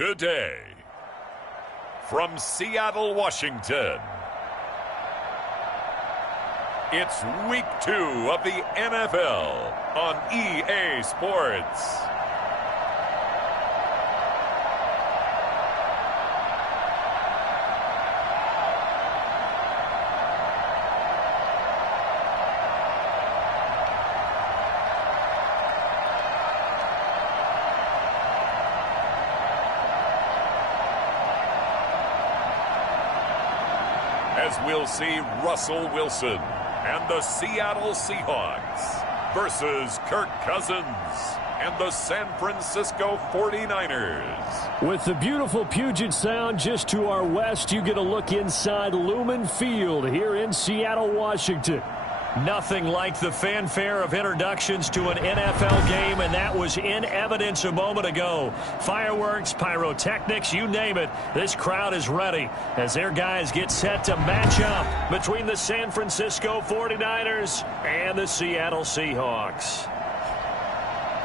today. From Seattle, Washington, it's Week 2 of the NFL on EA Sports. As we'll see Russell Wilson and the Seattle Seahawks versus Kirk Cousins and the San Francisco 49ers. With the beautiful Puget Sound just to our west, you get a look inside Lumen Field here in Seattle, Washington. Nothing like the fanfare of introductions to an NFL game, and that was in evidence a moment ago. Fireworks, pyrotechnics, you name it. This crowd is ready as their guys get set to match up between the San Francisco 49ers and the Seattle Seahawks.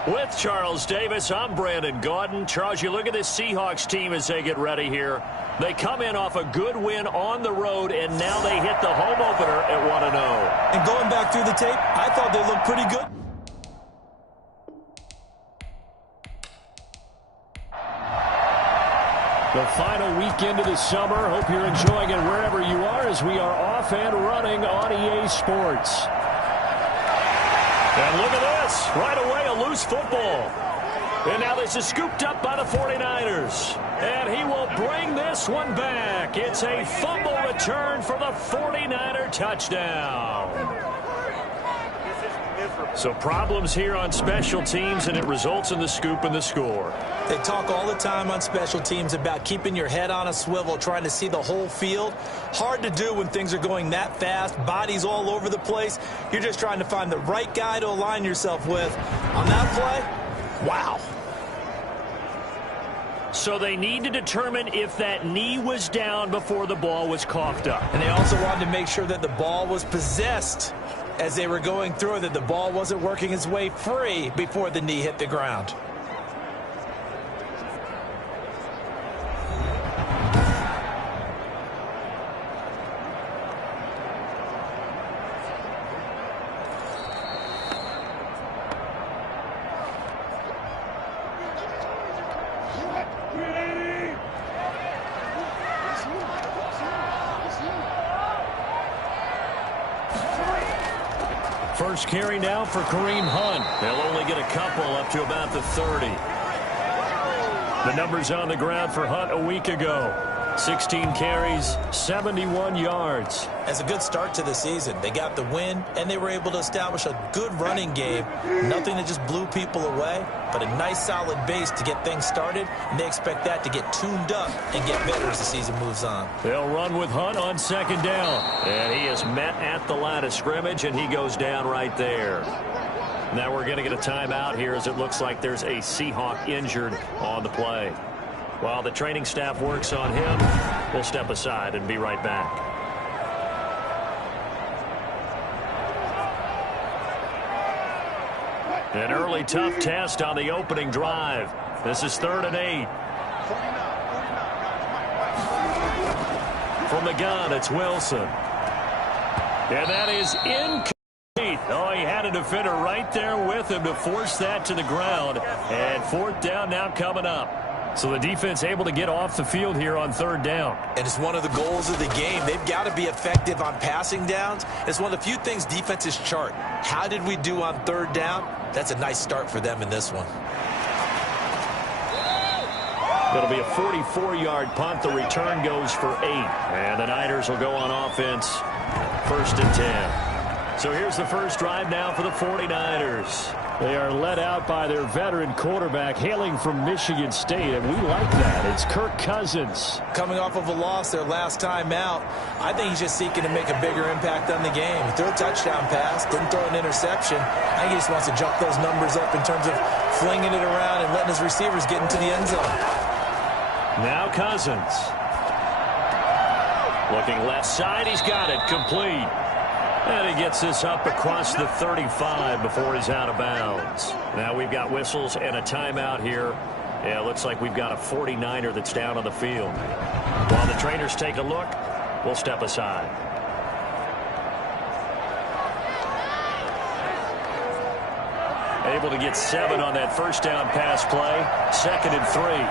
With Charles Davis, I'm Brandon Gaudin. Charles, you look at this Seahawks team as they get ready here. They come in off a good win on the road, and now they hit the home opener at 1-0. And going back through the tape, I thought they looked pretty good. The final weekend of the summer. Hope you're enjoying it wherever you are as we are off and running on EA Sports. And look at this. Right away, a loose football. And now this is scooped up by the 49ers. And he will bring this one back. It's a fumble return for the 49er touchdown. So problems here on special teams, and it results in the scoop and the score. They talk all the time on special teams about keeping your head on a swivel, trying to see the whole field. Hard to do when things are going that fast, bodies all over the place. You're just trying to find the right guy to align yourself with. On that play, wow. So they need to determine if that knee was down before the ball was coughed up. And they also wanted to make sure that the ball was possessed as they were going through, that the ball wasn't working its way free before the knee hit the ground. First carry now for Kareem Hunt. They'll only get a couple up to about the 30. The numbers on the ground for Hunt a week ago. 16 carries, 71 yards. As a good start to the season, they got the win, and they were able to establish a good running game. Nothing that just blew people away, but a nice solid base to get things started, and they expect that to get tuned up and get better as the season moves on. They'll run with Hunt on second down, and he is met at the line of scrimmage, and he goes down right there. Now we're going to get a timeout here as it looks like there's a Seahawk injured on the play. While the training staff works on him, we'll step aside and be right back. An early tough test on the opening drive. This is 3rd and 8. From the gun, it's Wilson. And that is incomplete. Oh, he had a defender right there with him to force that to the ground. And 4th down now coming up. So the defense able to get off the field here on 3rd down. And it's one of the goals of the game. They've got to be effective on passing downs. It's one of the few things defenses chart. How did we do on 3rd down? That's a nice start for them in this one. It'll be a 44-yard punt. The return goes for 8. And the Niners will go on offense 1st and 10. So here's the first drive now for the 49ers. They are led out by their veteran quarterback hailing from Michigan State, and we like that. It's Kirk Cousins. Coming off of a loss their last time out, I think he's just seeking to make a bigger impact on the game. He threw a touchdown pass, didn't throw an interception. I think he just wants to jump those numbers up in terms of flinging it around and letting his receivers get into the end zone. Now Cousins. Looking left side, he's got it, complete. And he gets this up across the 35 before he's out of bounds. Now we've got whistles and a timeout here Yeah, it looks like we've got a 49er that's down on the field. While the trainers take a look, we'll step aside. Able to get 7 on that first down pass play. 2nd and 3.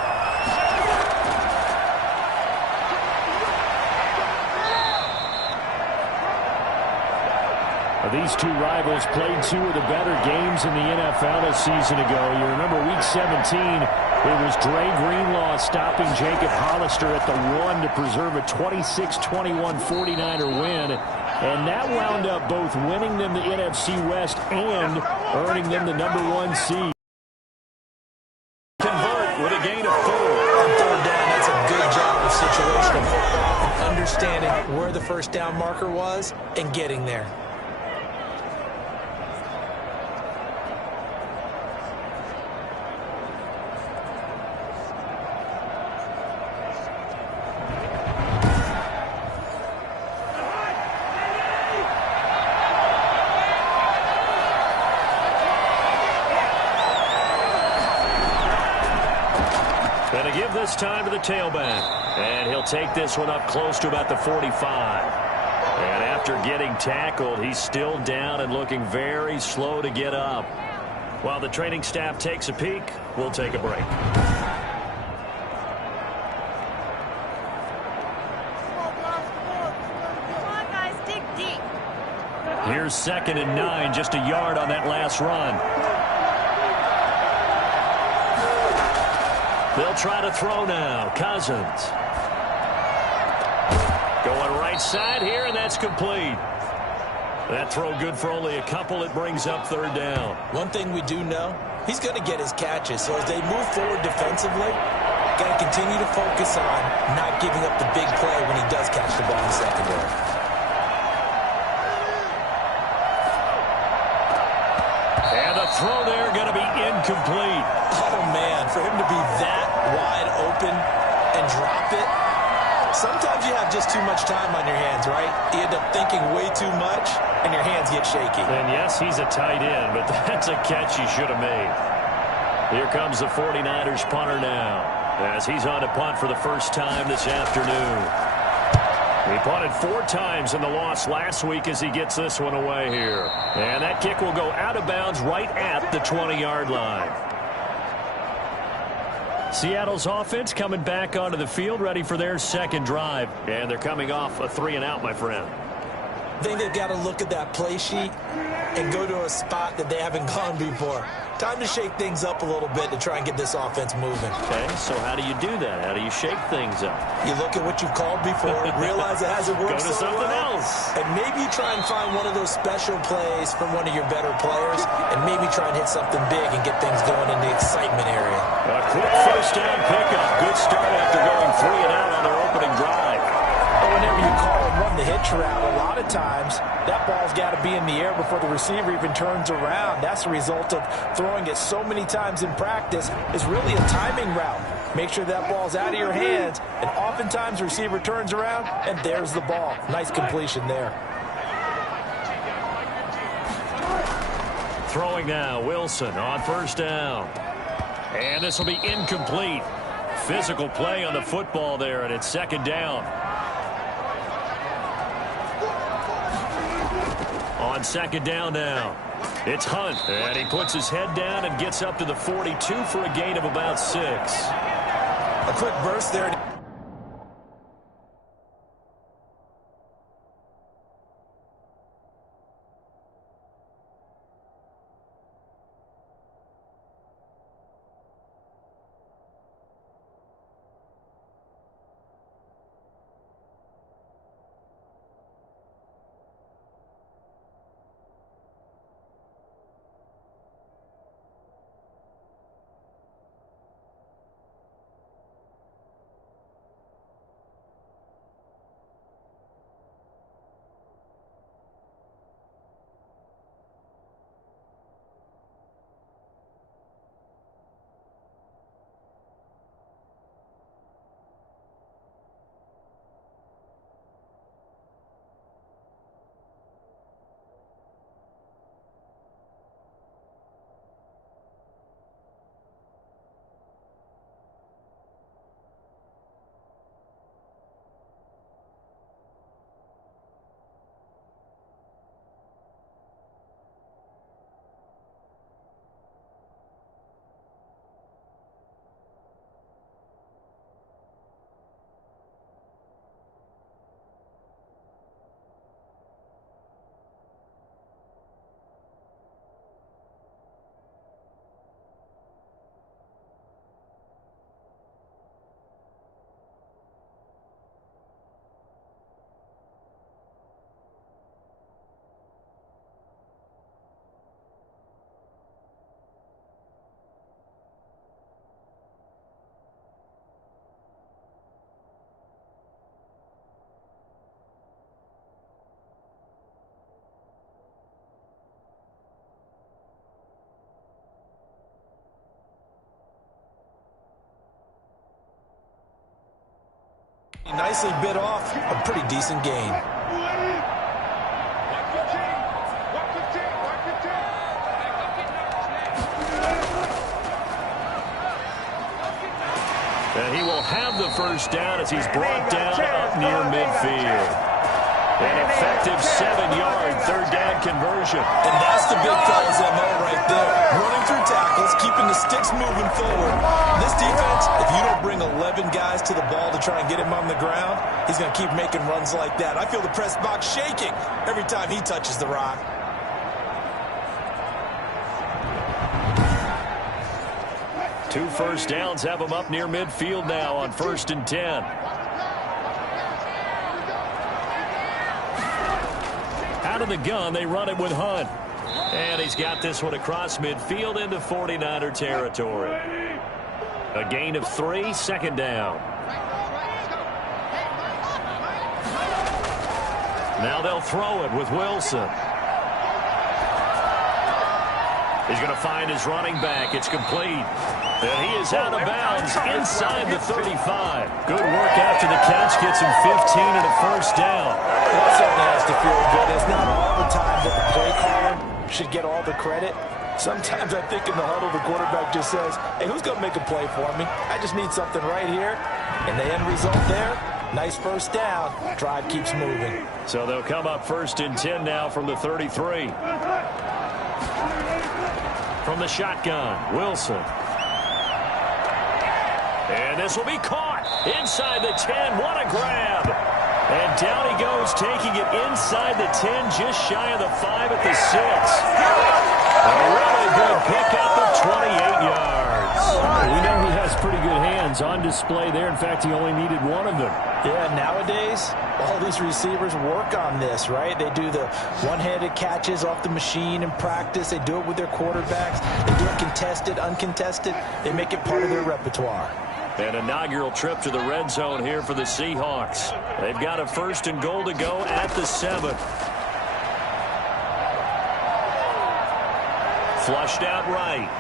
These two rivals played 2 of the better games in the NFL a season ago. You remember Week 17, it was Dre Greenlaw stopping Jacob Hollister at the 1 to preserve a 26-21 49er win. And that wound up both winning them the NFC West and earning them the #1 seed. Convert with a gain of 4. On 3rd down, that's a good job of situational football and understanding where the first down marker was and getting there. Going to give this time to the tailback. And he'll take this one up close to about the 45. And after getting tackled, he's still down and looking very slow to get up. While the training staff takes a peek, we'll take a break. Come on, guys, dig deep. Here's 2nd and 9, just a yard on that last run. They'll try to throw now. Cousins. Going right side here, and that's complete. That throw good for only a couple. It brings up 3rd down. One thing we do know, he's going to get his catches. So as they move forward defensively, got to continue to focus on not giving up the big play when he does catch the ball in the secondary. And the throw there going to be incomplete. Oh, man, for him to be that wide open and drop it. Sometimes you have just too much time on your hands, right? You end up thinking way too much, and your hands get shaky. And yes, he's a tight end, but that's a catch he should have made. Here comes the 49ers punter now, as he's on to punt for the first time this afternoon. He punted 4 times in the loss last week as he gets this one away here. And that kick will go out of bounds right at the 20-yard line. Seattle's offense coming back onto the field, ready for their second drive. And they're coming off a 3-and-out, my friend. I think they've got to look at that play sheet and go to a spot that they haven't gone before. Time to shake things up a little bit to try and get this offense moving. Okay, so how do you do that? How do you shake things up? You look at what you've called before, realize it hasn't worked Go to so something well, else. and maybe you try and find one of those special plays from one of your better players, and maybe try and hit something big and get things going in the excitement area. A quick first down pickup. Good start after going 3-and-out on their opening drive. But whenever you call and run the hitch route, a lot of times that ball's got to be in the air before the receiver even turns around. That's the result of throwing it so many times in practice. Is really a timing route. Make sure that ball's out of your hands, and oftentimes the receiver turns around, and there's the ball. Nice completion there. Throwing now, Wilson on first down. And this will be incomplete. Physical play on the football there, and it's 2nd down. On 2nd down now, it's Hunt, and he puts his head down and gets up to the 42 for a gain of about 6. A quick burst there. He nicely bit off a pretty decent gain. And he will have the first down as he's brought down up near midfield. An effective 7-yard third down conversion. And that's the big fella's MO right there. Running through tackles, keeping the sticks moving forward. This defense, if you don't bring 11 guys to the ball to try and get him on the ground, he's going to keep making runs like that. I feel the press box shaking every time he touches the rock. Two first downs have him up near midfield now on 1st and 10. Out of the gun, they run it with Hunt. And he's got this one across midfield into 49er territory. A gain of 3, second down. Now they'll throw it with Wilson. He's going to find his running back. It's complete. And he is out of bounds inside the 35. Good work after the catch. Gets him 15 and a first down. That certainly has to feel good. It's not all the time that the play caller should get all the credit. Sometimes I think in the huddle the quarterback just says, hey, who's going to make a play for me? I just need something right here. And the end result there, nice first down. Drive keeps moving. So they'll come up 1st and 10 now from the 33. From the shotgun, Wilson. And this will be caught inside the 10. What a grab. And down he goes, taking it inside the 10, just shy of the 5 at the 6. A really good pickup of 28 yards. We know he has pretty good hands on display there. In fact, he only needed one of them. Yeah, nowadays, all these receivers work on this, right? They do the one-handed catches off the machine in practice. They do it with their quarterbacks. They do it contested, uncontested. They make it part of their repertoire. An inaugural trip to the red zone here for the Seahawks. They've got a 1st and goal to go at the 7. Flushed out right.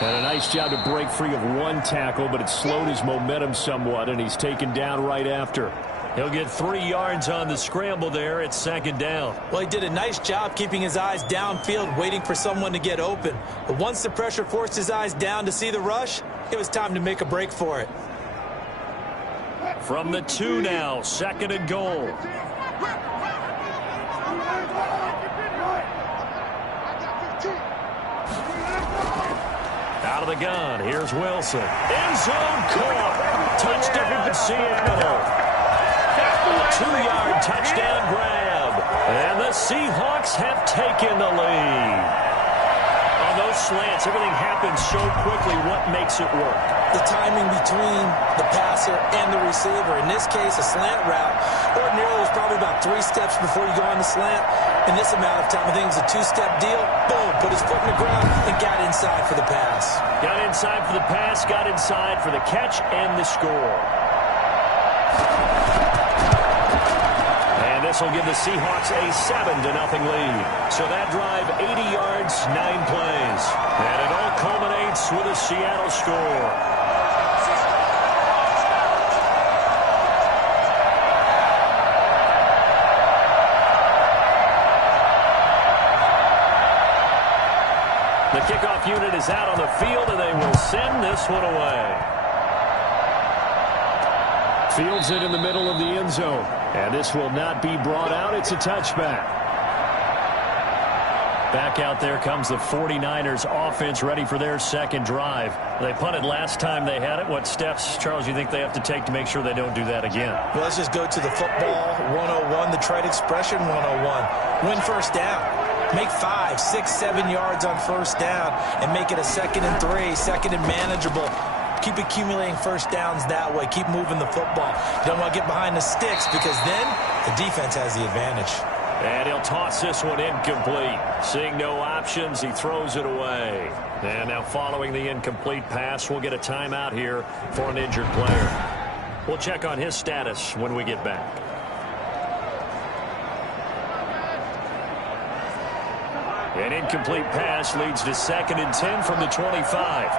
And a nice job to break free of one tackle, but it slowed his momentum somewhat, and he's taken down right after. He'll get 3 yards on the scramble there at 2nd down. Well, he did a nice job keeping his eyes downfield, waiting for someone to get open. But once the pressure forced his eyes down to see the rush, it was time to make a break for it. From the 2 now, 2nd and goal. Out of the gun, here's Wilson. End zone caught. Touchdown, Seattle. 2-yard touchdown grab. And the Seahawks have taken the lead. On those slants, everything happens so quickly. What makes it work? The timing between the passer and the receiver. In this case, a slant route. Ordinarily, it's probably about 3 steps before you go on the slant. In this amount of time, I think it was a 2-step deal. Boom, put his foot in the ground and got inside for the pass. Got inside for the pass, got inside for the catch and the score. And this will give the Seahawks a 7-0 lead. So that drive, 80 yards, 9 plays. And it all culminates with a Seattle score. The kickoff unit is out on the field, and they will send this one away. Fields it in the middle of the end zone. And this will not be brought out. It's a touchback. Back out there comes the 49ers offense ready for their 2nd drive. They punted last time they had it. What steps, Charles, you think they have to take to make sure they don't do that again? Well, let's just go to the football 101, the trite expression 101. Win first down. Make 5, 6, 7 yards on first down and make it a 2nd and 3, 2nd and manageable. Keep accumulating first downs that way. Keep moving the football. You don't want to get behind the sticks because then the defense has the advantage. And he'll toss this one incomplete. Seeing no options, he throws it away. And now following the incomplete pass, we'll get a timeout here for an injured player. We'll check on his status when we get back. An incomplete pass leads to 2nd and 10 from the 25.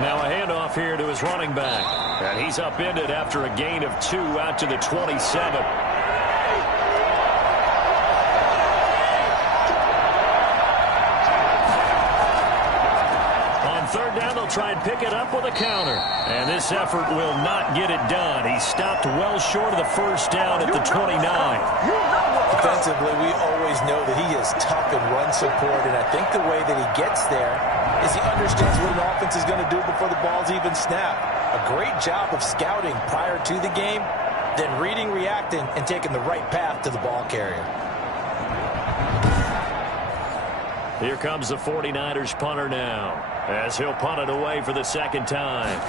Now a handoff here to his running back. And he's upended after a gain of 2 out to the 27. On third down, they'll try and pick it up with a counter. And this effort will not get it done. He stopped well short of the first down at the 29. Defensively, we always know that he is tough in run support, and I think the way that he gets there is he understands what an offense is going to do before the ball's even snapped. A great job of scouting prior to the game, then reading, reacting, and taking the right path to the ball carrier. Here comes the 49ers punter now, as he'll punt it away for the second time.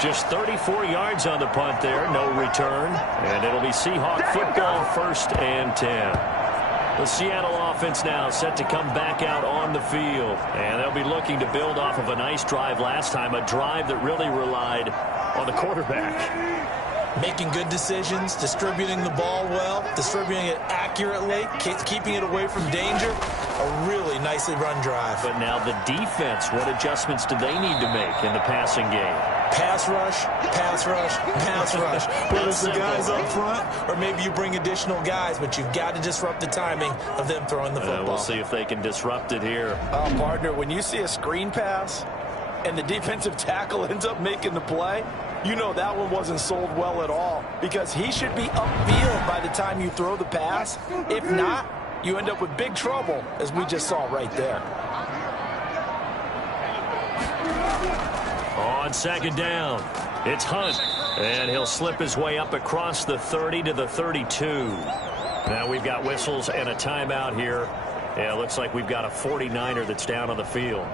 Just 34 yards on the punt there, no return. And it'll be Seahawk football, 1st and 10. The Seattle offense now set to come back out on the field. And they'll be looking to build off of a nice drive last time, a drive that really relied on the quarterback. Making good decisions, distributing the ball well, distributing it accurately, keeping it away from danger. A really nicely run drive. But now the defense, what adjustments do they need to make in the passing game? Pass rush, pass rush, pass rush. Whether it's the guys up front or maybe you bring additional guys, but you've got to disrupt the timing of them throwing the football. We'll see if they can disrupt it here. Partner, when you see a screen pass and the defensive tackle ends up making the play, you know that one wasn't sold well at all, because he should be upfield by the time you throw the pass. If not, you end up with big trouble, as we just saw right there. On second down, it's Hunt, and he'll slip his way up across the 30 to the 32. Now we've got whistles and a timeout here. Yeah, it looks like we've got a 49er that's down on the field.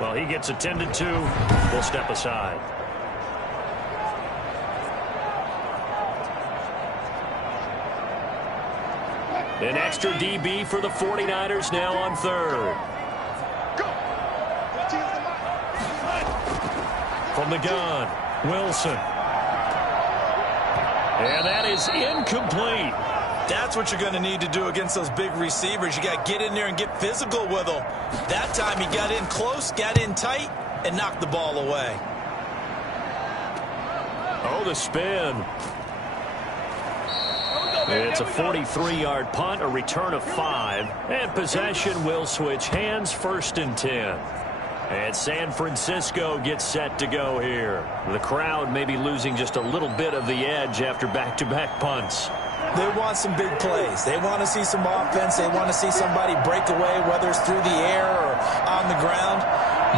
Well, he gets attended to. We'll step aside. An extra DB for the 49ers now on third. From the gun, Wilson. And that is incomplete. That's what you're going to need to do against those big receivers. You got to get in there and get physical with them. That time he got in close, got in tight, and knocked the ball away. Oh, the spin. It's a 43-yard punt, a return of 5, and possession will switch hands, 1st and 10. And San Francisco gets set to go here. The crowd may be losing just a little bit of the edge after back-to-back punts. They want some big plays. They want to see some offense. They want to see somebody break away, whether it's through the air or on the ground.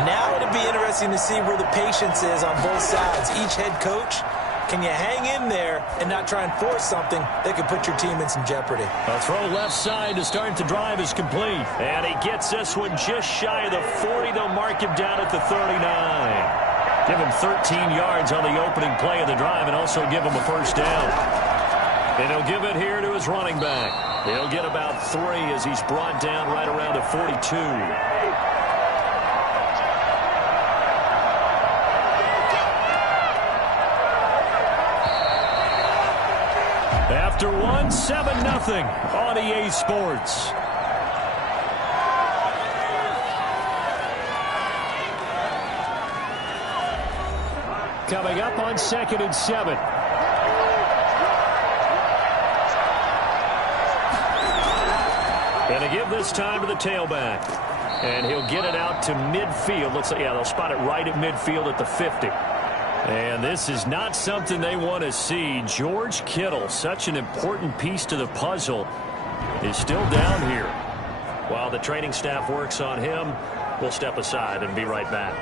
Now it'll be interesting to see where the patience is on both sides. Each head coach, can you hang in there and not try and force something that could put your team in some jeopardy? A throw left side to start the drive is complete. And he gets this one just shy of the 40. They'll mark him down at the 39. Give him 13 yards on the opening play of the drive and also give him a 1st down. And he'll give it here to his running back. He'll get about 3 as he's brought down right around the 42. After one, 7-0 on EA Sports. Coming up on 2nd and 7. And to give this time to the tailback. And he'll get it out to midfield. Looks like, yeah, they'll spot it right at midfield at the 50. And this is not something they want to see. George Kittle, such an important piece to the puzzle, is still down here. While the training staff works on him, we'll step aside and be right back.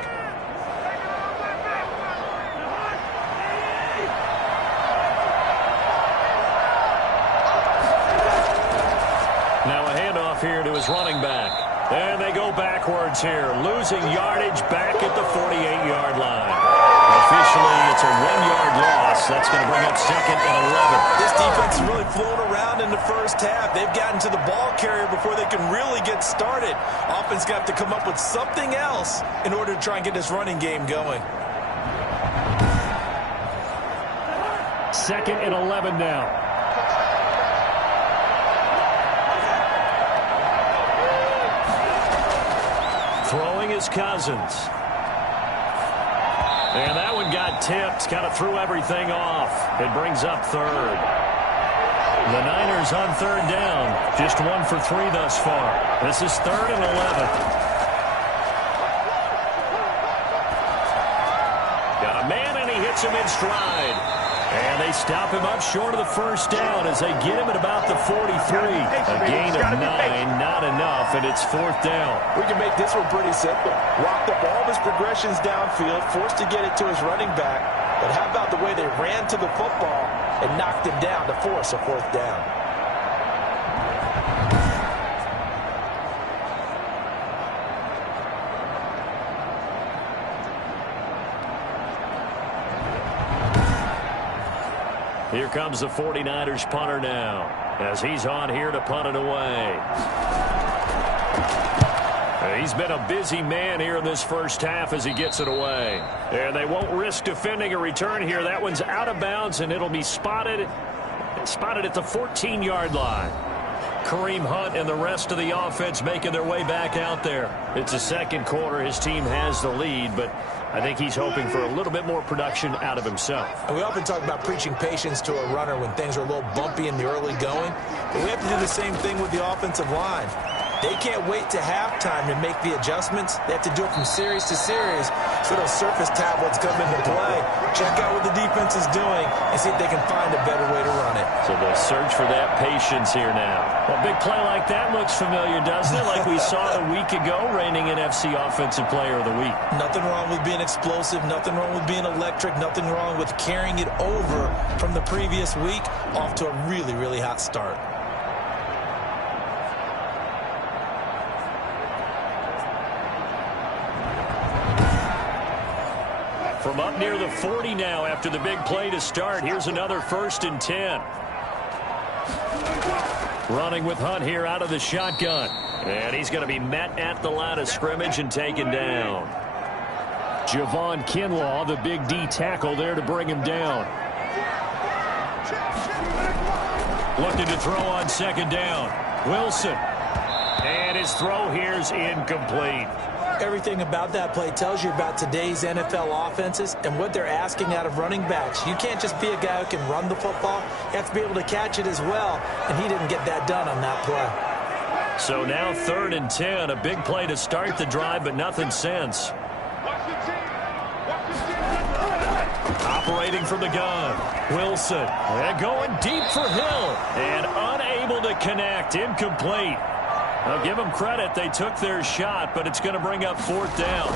Now a handoff here to his running back. And they go backwards here, losing yardage back at the 48-yard line. Officially, it's a 1-yard loss. That's going to bring up 2nd and 11. This defense is really flown around in the first half. They've gotten to the ball carrier before they can really get started. Offense got to come up with something else in order to try and get this running game going. 2nd and 11 now. Throwing is Cousins. And that one got tipped, kind of threw everything off. It brings up third. The Niners on third down. Just 1 for 3 thus far. This is 3rd and 11. Got a man, and he hits him in stride. And they stop him up short of the first down as they get him at about the 43. A gain of 9, not enough, and it's 4th down. We can make this one pretty simple. Walked up all of his progressions downfield, forced to get it to his running back. But how about the way they ran to the football and knocked him down to force a 4th down? Here comes the 49ers punter now as he's on here to punt it away. He's been a busy man here in this first half as he gets it away. And they won't risk defending a return here. That one's out of bounds, and it'll be spotted at the 14-yard line. Kareem Hunt and the rest of the offense making their way back out there. It's the second quarter. His team has the lead, but I think he's hoping for a little bit more production out of himself. And we often talk about preaching patience to a runner when things are a little bumpy in the early going. But we have to do the same thing with the offensive line. They can't wait to halftime to make the adjustments. They have to do it from series to series so those surface tablets come into play. Check out what the defense is doing and see if they can find a better way to run it. So they'll search for that patience here now. A big play like that looks familiar, doesn't it? Like we saw a week ago, reigning NFC Offensive Player of the Week. Nothing wrong with being explosive. Nothing wrong with being electric. Nothing wrong with carrying it over from the previous week off to a really, really hot start. From up near the 40 now after the big play to start. Here's another 1st and 10. Running with Hunt here out of the shotgun. And he's going to be met at the line of scrimmage and taken down. Javon Kinlaw, the big D tackle there to bring him down. Looking to throw on 2nd down. Wilson. And his throw here's incomplete. Everything about that play tells you about today's NFL offenses and what they're asking out of running backs. You can't just be a guy who can run the football. You have to be able to catch it as well, and he didn't get that done on that play. So now 3rd and 10, a big play to start the drive, but nothing since. Operating from the gun, Wilson. And going deep for Hill, and unable to connect, incomplete. I'll give them credit. They took their shot, but it's going to bring up 4th down.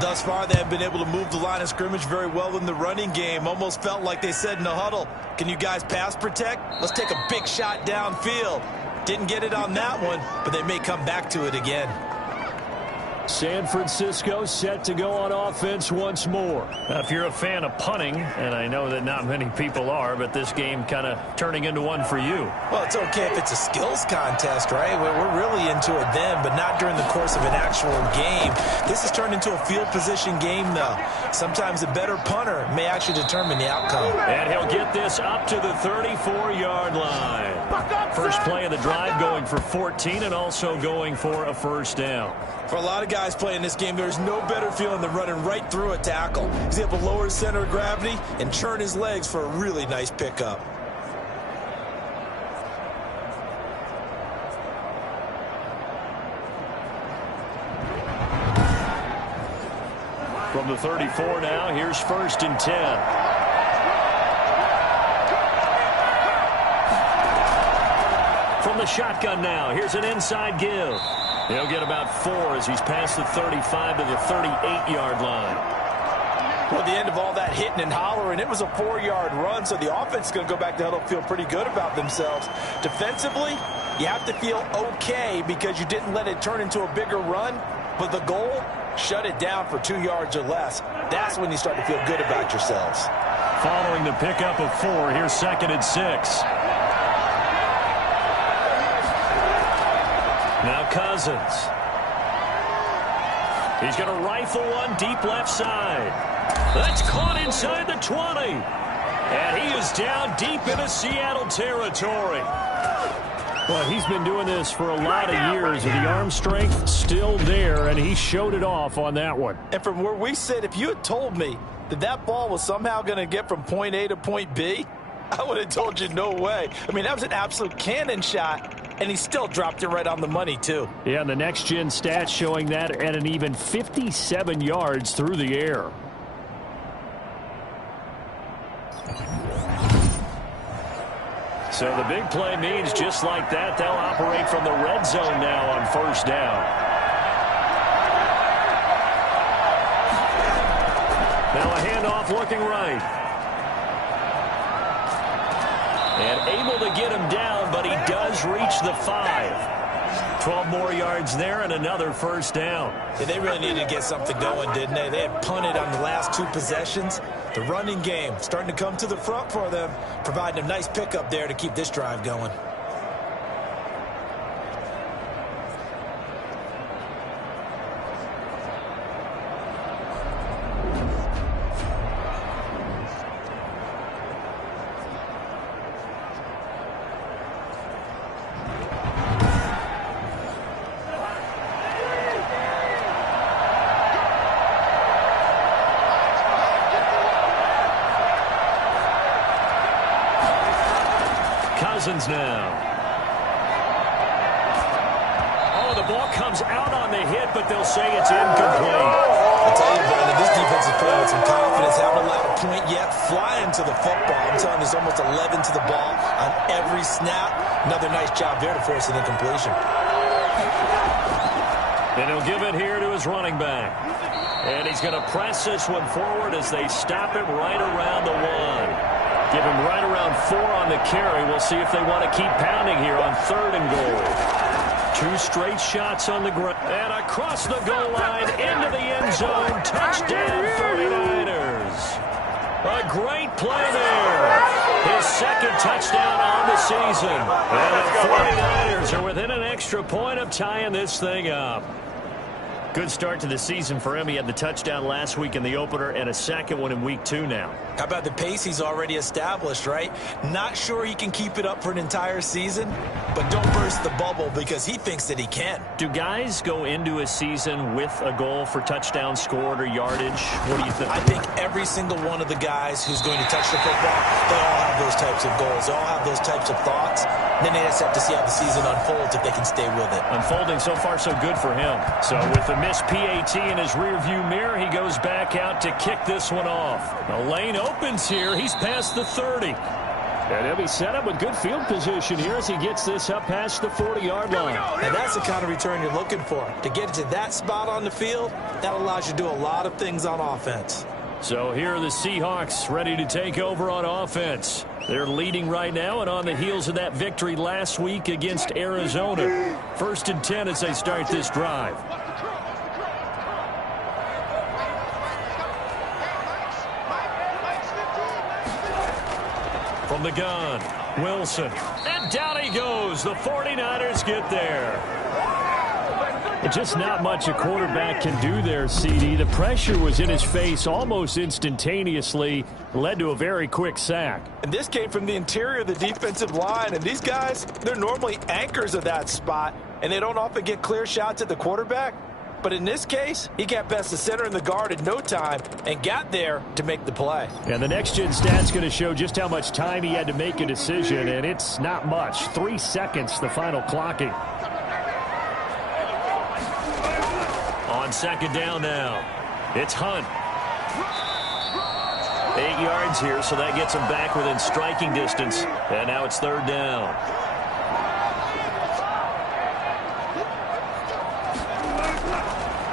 Thus far, they have been able to move the line of scrimmage very well in the running game. Almost felt like they said in the huddle, can you guys pass protect? Let's take a big shot downfield. Didn't get it on that one, but they may come back to it again. San Francisco set to go on offense once more. Now, if you're a fan of punting, and I know that not many people are, but this game kind of turning into one for you. Well, it's okay if it's a skills contest, right? We're really into it then, but not during the course of an actual game. This has turned into a field position game, though. Sometimes a better punter may actually determine the outcome. And he'll get this up to the 34-yard line. First play of the drive going for 14 and also going for a 1st down. For a lot of guys playing this game, there's no better feeling than running right through a tackle. He's able to lower his center of gravity and churn his legs for a really nice pickup. From the 34 now, here's 1st and 10. From the shotgun now, here's an inside give. He'll get about 4 as he's past the 35 to the 38-yard line. Well, at the end of all that hitting and hollering, it was a 4-yard run, so the offense is going to go back to huddle, feel pretty good about themselves. Defensively, you have to feel okay because you didn't let it turn into a bigger run, but the goal, shut it down for 2 yards or less. That's when you start to feel good about yourselves. Following the pickup of 4, here's 2nd and 6. Now Cousins. He's going to rifle one deep left side. That's caught inside the 20. And he is down deep into Seattle territory. Well, he's been doing this for a lot of years, and the arm strength still there, and he showed it off on that one. And from where we sit, if you had told me that that ball was somehow going to get from point A to point B, I would have told you no way. I mean, that was an absolute cannon shot, and he still dropped it right on the money, too. Yeah, and the next-gen stats showing that at an even 57 yards through the air. So the big play means just like that, they'll operate from the red zone now on first down. Now a handoff looking right. And able to get him down, but he does reach the 5. 12 more yards there and another first down. Yeah, they really needed to get something going, didn't they? They had punted on the last 2 possessions. The running game starting to come to the front for them, providing a nice pickup there to keep this drive going. Cousins now. Oh, the ball comes out on the hit, but they'll say it's incomplete. I tell you, Brandon, this defense is playing with some confidence. Haven't allowed a point yet. Flying to the football. I'm telling you, there's almost 11 to the ball on every snap. Another nice job there to force an incompletion. And he'll give it here to his running back. And he's going to press this one forward as they stop him right around the 1. Give him right around 4 on the carry. We'll see if they want to keep pounding here on 3rd and goal. 2 straight shots on the ground. And across the goal line into the end zone. Touchdown 49ers. A great play there. His 2nd touchdown on the season. And the 49ers are within an extra point of tying this thing up. Good start to the season for him. He had the touchdown last week in the opener and a 2nd one in week 2 now. How about the pace he's already established, right? Not sure he can keep it up for an entire season, but don't burst the bubble because he thinks that he can. Do guys go into a season with a goal for touchdown scored or yardage? What do you think? I think every single one of the guys who's going to touch the football, they all have those types of goals. They all have those types of thoughts. Then they just have to see how the season unfolds if they can stay with it. Unfolding so far so good for him. So with the missed PAT in his rearview mirror, he goes back out to kick this one off. The lane opens here. He's past the 30. And he'll be set up with good field position here as he gets this up past the 40-yard line. And that's the kind of return you're looking for. To get to that spot on the field, that allows you to do a lot of things on offense. So here are the Seahawks ready to take over on offense. They're leading right now and on the heels of that victory last week against Arizona. 1st and 10 as they start this drive. From the gun, Wilson. And down he goes. The 49ers get there. Just not much a quarterback can do there, CD. The pressure was in his face almost instantaneously, led to a very quick sack. And this came from the interior of the defensive line. And these guys, they're normally anchors of that spot, and they don't often get clear shots at the quarterback. But in this case, he got past the center and the guard in no time and got there to make the play. And the next-gen stat's going to show just how much time he had to make a decision, and it's not much. 3 seconds, the final clocking. On 2nd down now, it's Hunt. 8 yards here, so that gets him back within striking distance. And now it's 3rd down.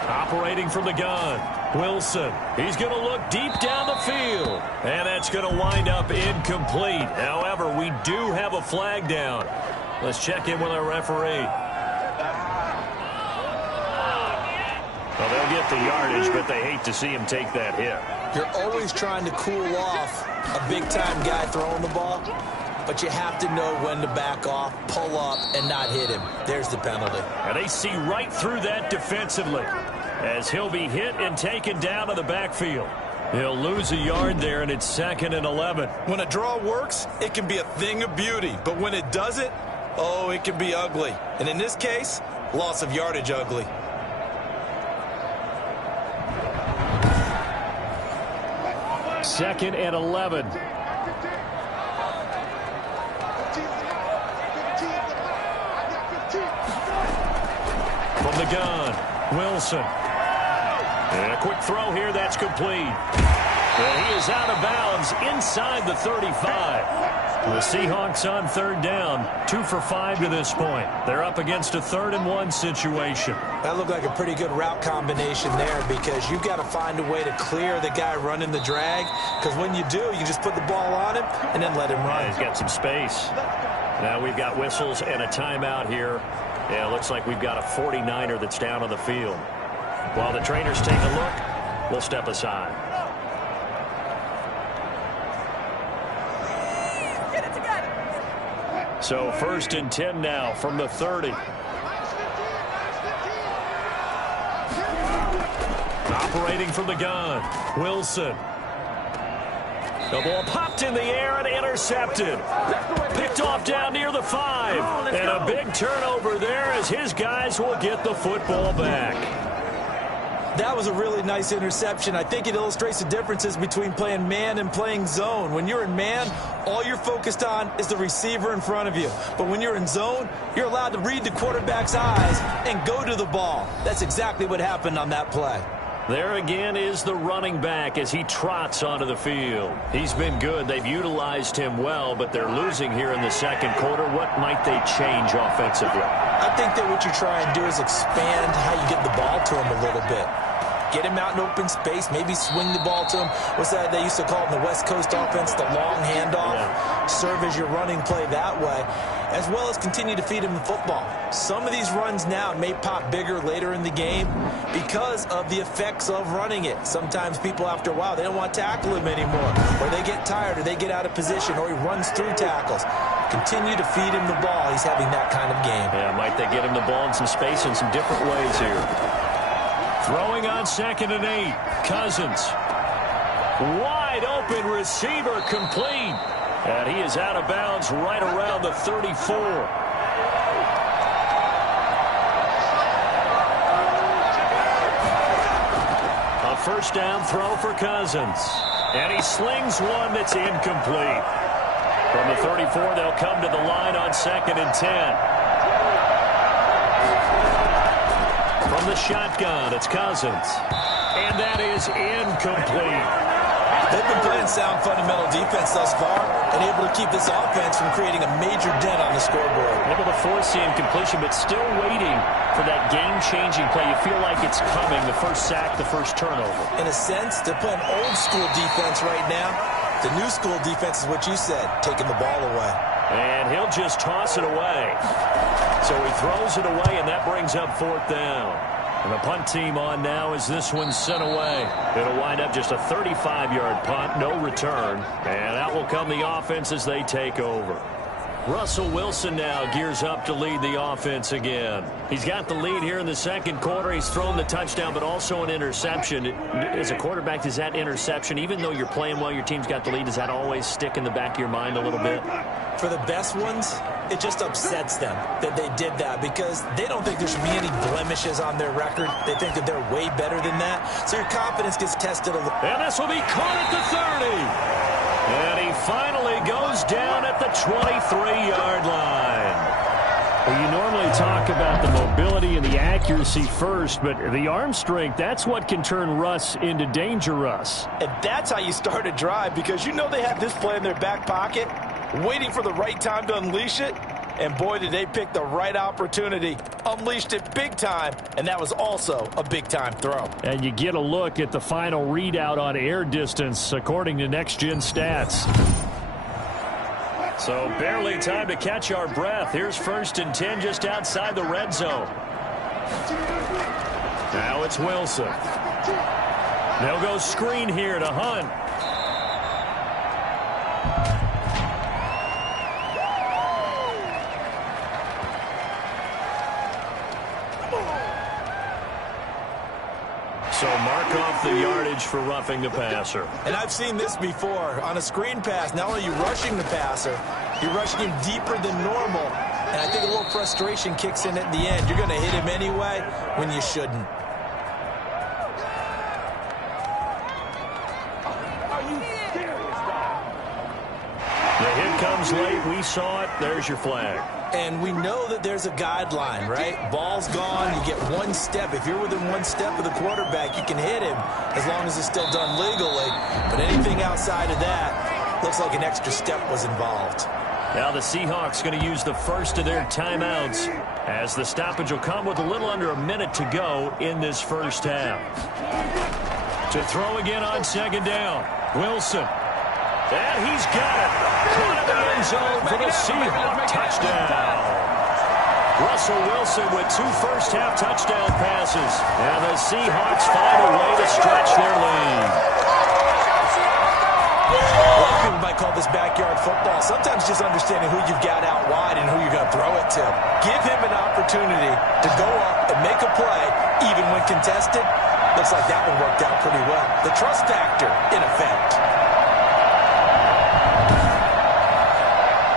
Operating from the gun, Wilson. He's going to look deep down the field. And that's going to wind up incomplete. However, we do have a flag down. Let's check in with our referee. Well, they'll get the yardage, but they hate to see him take that hit. You're always trying to cool off a big-time guy throwing the ball, but you have to know when to back off, pull up, and not hit him. There's the penalty. And they see right through that defensively as he'll be hit and taken down to the backfield. He'll lose a yard there, and it's 2nd and 11. When a draw works, it can be a thing of beauty. But when it doesn't, Oh, it can be ugly. And in this case, loss of yardage ugly. Second and 11. From the gun, Wilson. And a quick throw here, that's complete. And he is out of bounds inside the 35. The Seahawks on third down, 2 for 5 to this point. They're up against a 3rd-and-1 situation. That looked like a pretty good route combination there because you've got to find a way to clear the guy running the drag, because when you do, you just put the ball on him and then let him run. Yeah, he's got some space. Now we've got whistles and a timeout here. Yeah, it looks like we've got a 49er that's down on the field. While the trainers take a look, we'll step aside. So 1st and 10 now from the 30. Operating from the gun, Wilson. The ball popped in the air and intercepted. Picked off down near the 5. And a big turnover there as his guys will get the football back. That was a really nice interception. I think it illustrates the differences between playing man and playing zone. When you're in man, all you're focused on is the receiver in front of you. But when you're in zone, you're allowed to read the quarterback's eyes and go to the ball. That's exactly what happened on that play. There again is the running back as he trots onto the field. He's been good. They've utilized him well, but they're losing here in the second quarter. What might they change offensively? I think that what you try and do is expand how you get the ball to him a little bit. Get him out in open space, maybe swing the ball to him. What's that they used to call in the West Coast offense, the long handoff? Yeah. Serve as your running play that way, as well as continue to feed him the football. Some of these runs now may pop bigger later in the game because of the effects of running it. Sometimes people, after a while, they don't want to tackle him anymore, or they get tired, or they get out of position, or he runs through tackles. Continue to feed him the ball. He's having that kind of game. Yeah, might they get him the ball in some space in some different ways here. Throwing on 2nd and 8. Cousins. Wide open receiver complete. And he is out of bounds right around the 34. A 1st down throw for Cousins. And he slings one that's incomplete. From the 34, they'll come to the line on 2nd and 10. From the shotgun, it's Cousins. And that is incomplete. They've been playing sound fundamental defense thus far and able to keep this offense from creating a major dent on the scoreboard. Able to force the incompletion, but still waiting for that game-changing play. You feel like it's coming, the first sack, the first turnover. In a sense, they're playing old-school defense right now. The new school defense is what you said, taking the ball away. And he'll just toss it away. So he throws it away, and that brings up 4th down. And the punt team on now as this one's sent away. It'll wind up just a 35-yard punt, no return. And out will come the offense as they take over. Russell Wilson now gears up to lead the offense again. He's got the lead here in the second quarter. He's thrown the touchdown, but also an interception. As a quarterback, does that interception, even though you're playing well, your team's got the lead, does that always stick in the back of your mind a little bit? For the best ones, it just upsets them that they did that because they don't think there should be any blemishes on their record. They think that they're way better than that. So your confidence gets tested a little. And this will be caught at the 30. And he finally goes down at the 23-yard line. Well, you normally talk about the mobility and the accuracy first, but the arm strength, that's what can turn Russ into danger Russ. And that's how you start a drive, because you know they have this play in their back pocket, waiting for the right time to unleash it. And boy, did they pick the right opportunity. Unleashed it big time, and that was also a big-time throw. And you get a look at the final readout on air distance, according to Next Gen Stats. So barely time to catch our breath. Here's 1st and 10 just outside the red zone. Now it's Wilson. They'll go screen here to Hunt. So mark off the yardage for roughing the passer. And I've seen this before. On a screen pass, not only are you rushing the passer, you're rushing him deeper than normal. And I think a little frustration kicks in at the end. You're going to hit him anyway when you shouldn't. The hit comes late. We saw it. There's your flag. And we know that there's a guideline, right? Ball's gone. You get one step. If you're within one step of the quarterback, you can hit him as long as it's still done legally. But anything outside of that, looks like an extra step was involved. Now the Seahawks going to use the first of their timeouts as the stoppage will come with a little under a minute to go in this first half. To throw again on second down, Wilson. And he's got it. Caught in the end zone for the Seahawks touchdown. Russell Wilson with 2 first-half touchdown passes. And the Seahawks find a way to stretch their lead. A lot of people might call this backyard football. Sometimes just understanding who you've got out wide and who you're going to throw it to. Give him an opportunity to go up and make a play, even when contested. Looks like that one worked out pretty well. The trust factor, in effect.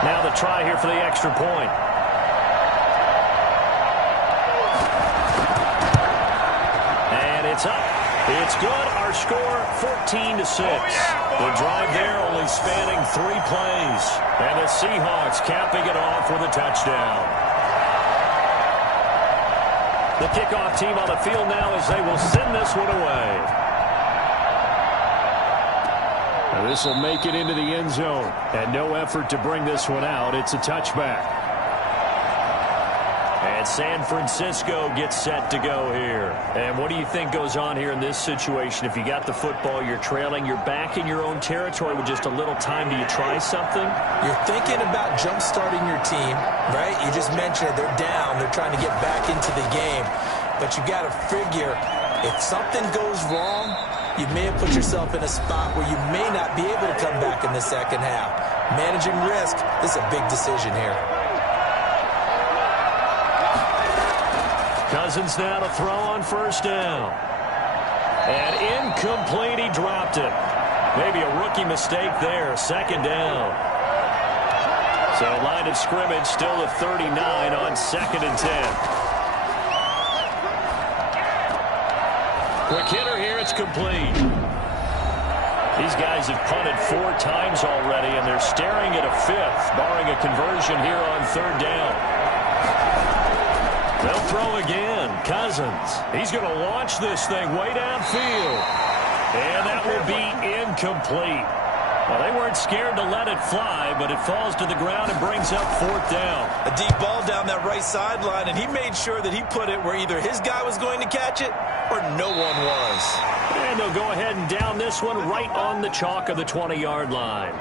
Now the try here for the extra point. And it's up. It's good. Our score, 14-6. The drive there only spanning 3 plays. And the Seahawks capping it off with a touchdown. The kickoff team on the field now as they will send this one away. This will make it into the end zone. And no effort to bring this one out. It's a touchback. And San Francisco gets set to go here. And what do you think goes on here in this situation? If you got the football, you're trailing, you're back in your own territory with just a little time. Do you try something? You're thinking about jump-starting your team, right? You just mentioned it. They're down. They're trying to get back into the game. But you got to figure if something goes wrong, you may have put yourself in a spot where you may not be able to come back in the second half. Managing risk, this is a big decision here. Cousins now to throw on first down. And incomplete, he dropped it. Maybe a rookie mistake there, second down. So line of scrimmage still at 39 on 2nd and 10. Quick hitter here, it's complete. These guys have punted 4 times already, and they're staring at a 5th, barring a conversion here on 3rd down. They'll throw again. Cousins. He's going to launch this thing way downfield. And that will be incomplete. Well, they weren't scared to let it fly, but it falls to the ground and brings up 4th down. A deep ball down that right sideline, and he made sure that he put it where either his guy was going to catch it or no one was. And they'll go ahead and down this one right on the chalk of the 20-yard line.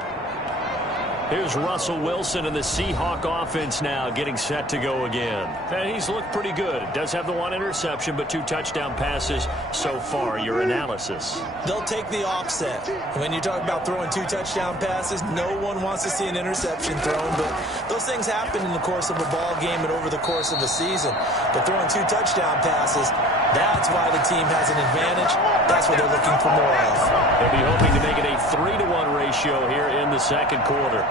Here's Russell Wilson and the Seahawk offense now getting set to go again. And he's looked pretty good. Does have the 1 interception, but 2 touchdown passes so far. Your analysis. They'll take the offset. When you talk about throwing 2 touchdown passes, no one wants to see an interception thrown, but those things happen in the course of a ball game and over the course of a season. But throwing 2 touchdown passes, that's why the team has an advantage. That's what they're looking for more of. They'll be hoping to make it a 3-to-1 ratio here in the second quarter.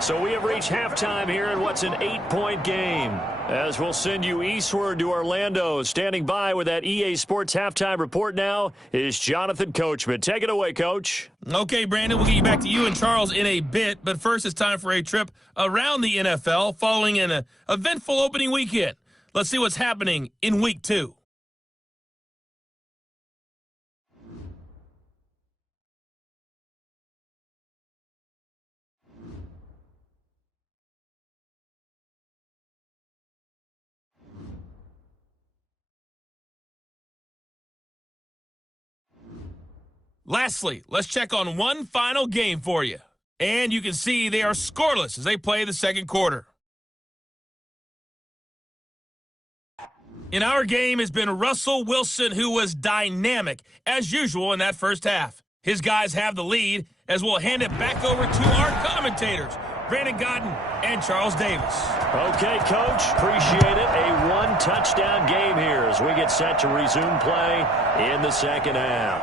So we have reached halftime here in what's an 8-point game. As we'll send you eastward to Orlando. Standing by with that EA Sports halftime report now is Jonathan Coachman. Take it away, Coach. Okay, Brandon, we'll get you back to you and Charles in a bit. But first, it's time for a trip around the NFL following an eventful opening weekend. Let's see what's happening in Week 2. Lastly, let's check on one final game for you. And you can see they are scoreless as they play the second quarter. In our game has been Russell Wilson, who was dynamic, as usual, in that first half. His guys have the lead, as we'll hand it back over to our commentators. Brandon Godden, and Charles Davis. Okay, Coach, appreciate it. A one-touchdown game here as we get set to resume play in the second half.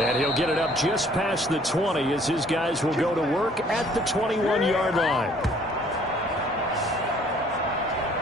And he'll get it up just past the 20 as his guys will go to work at the 21-yard line.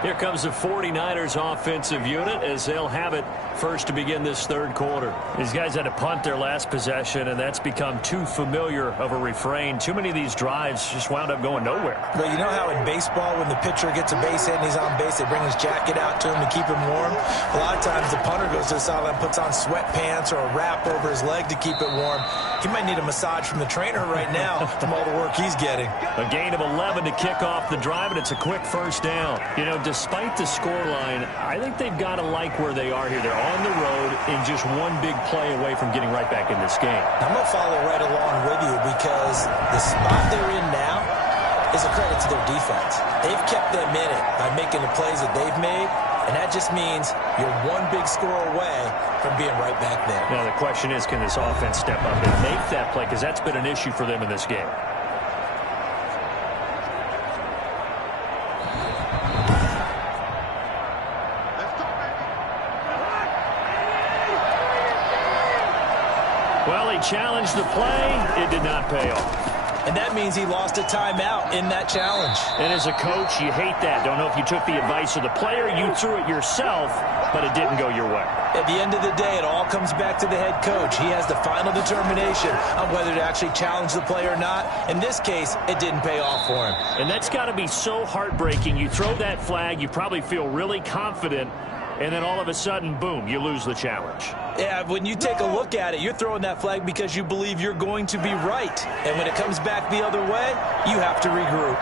Here comes the 49ers offensive unit as they'll have it first to begin this third quarter. These guys had to punt their last possession, and that's become too familiar of a refrain. Too many of these drives just wound up going nowhere. Well, you know how in baseball when the pitcher gets a base hit and he's on base, they bring his jacket out to him to keep him warm? A lot of times the punter goes to the sideline, puts on sweatpants or a wrap over his leg to keep it warm. He might need a massage from the trainer right now from all the work he's getting. A gain of 11 to kick off the drive, and it's a quick first down. You know, despite the scoreline, I think they've got to like where they are here. They're on the road and just one big play away from getting right back in this game. I'm going to follow right along with you because the spot they're in now is a credit to their defense. They've kept them in it by making the plays that they've made, and that just means you're one big score away from being right back there. Now, the question is, can this offense step up and make that play? Because that's been an issue for them in this game. Well, he challenged the play. It did not pay off. And that means he lost a timeout in that challenge. And as a coach, you hate that. Don't know if you took the advice of the player, you threw it yourself, but it didn't go your way. At the end of the day, it all comes back to the head coach. He has the final determination on whether to actually challenge the play or not. In this case, it didn't pay off for him. And that's got to be so heartbreaking. You throw that flag, you probably feel really confident, and then all of a sudden, boom, you lose the challenge. Yeah, when you take a look at it, you're throwing that flag because you believe you're going to be right. And when it comes back the other way, you have to regroup.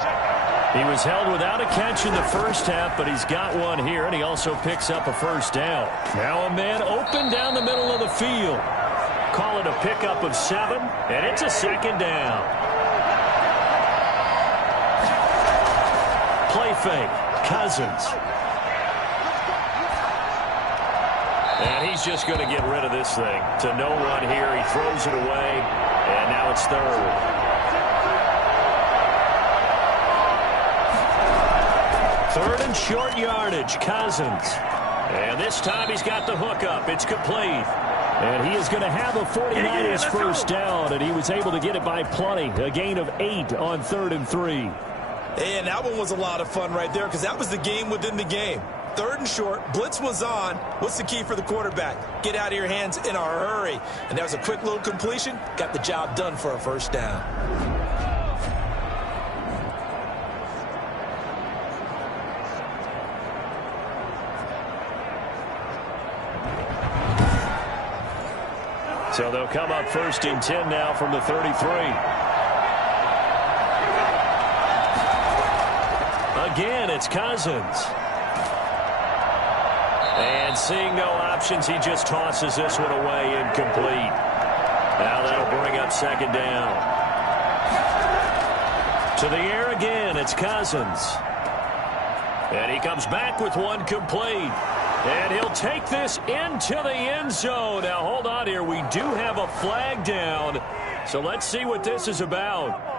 He was held without a catch in the first half, but he's got one here, and he also picks up a first down. Now a man open down the middle of the field. Call it a pickup of 7, and it's a second down. Play fake, Cousins. And he's just going to get rid of this thing. To no one here. He throws it away, and now it's third. Third and short yardage, Cousins. And this time he's got the hook up. It's complete. And he is going to have a 49ers first down, and he was able to get it by plenty. A gain of 8 on 3rd and 3. And that one was a lot of fun right there because that was the game within the game. 3rd and short, blitz was on. What's the key for the quarterback? Get out of your hands in a hurry. And that was a quick little completion. Got the job done for a first down. So they'll come up 1st and 10 now from the 33. Again, it's Cousins. And seeing no options, he just tosses this one away, incomplete. Now that'll bring up 2nd down. To the air again, it's Cousins. And he comes back with one complete. And he'll take this into the end zone. Now hold on here, we do have a flag down. So let's see what this is about.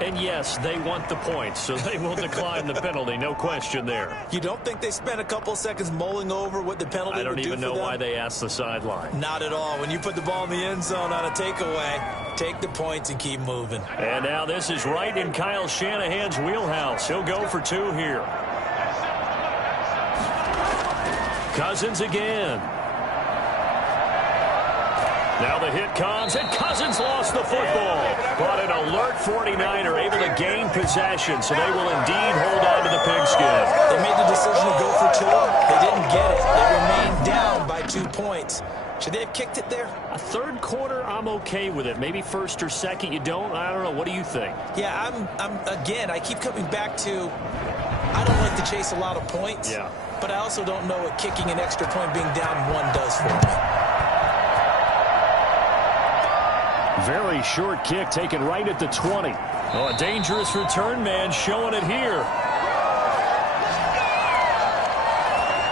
And yes, they want the points, so they will decline the penalty. No question there. You don't think they spent a couple seconds mulling over what the penalty would do for them? I don't even know why they asked the sideline. Not at all. When you put the ball in the end zone on a takeaway, take the points and keep moving. And now this is right in Kyle Shanahan's wheelhouse. He'll go for 2 here. Cousins again. Now the hit comes, and Cousins lost the football. But an alert 49er able to gain possession, so they will indeed hold on to the pigskin. They made the decision to go for 2. They didn't get it. They remained down by 2 points. Should they have kicked it there? A 3rd quarter, I'm okay with it. Maybe 1st or 2nd, you don't. I don't know. What do you think? Yeah, again, I keep coming back to, I don't like to chase a lot of points. Yeah. But I also don't know what kicking an extra point being down 1 does for me. Very short kick taken right at the 20. Oh, a dangerous return man showing it here.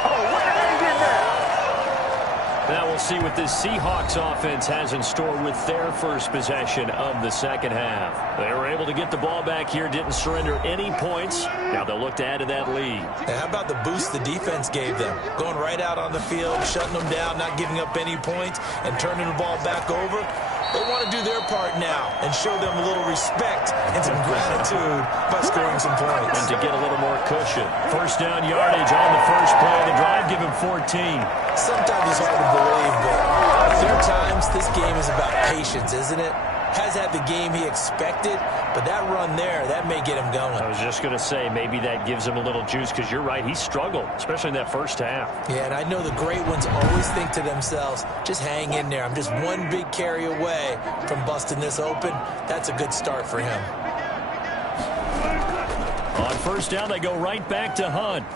Oh, what the heck is that? Now we'll see what this Seahawks offense has in store with their first possession of the second half. They were able to get the ball back here, didn't surrender any points. Now they'll look to add to that lead. And how about the boost the defense gave them? Going right out on the field, shutting them down, not giving up any points, and turning the ball back over. They want to do their part now and show them a little respect and some gratitude by scoring some points. And to get a little more cushion. First down yardage on the first play of the drive. Give him 14. Sometimes it's hard to believe, but other times this game is about patience, isn't it? Has had the game he expected, but that run there, that may get him going. I was just going to say, maybe that gives him a little juice, because you're right, he struggled, especially in that first half. Yeah, and I know the great ones always think to themselves, just hang in there. I'm just one big carry away from busting this open. That's a good start for him. On first down, they go right back to Hunt.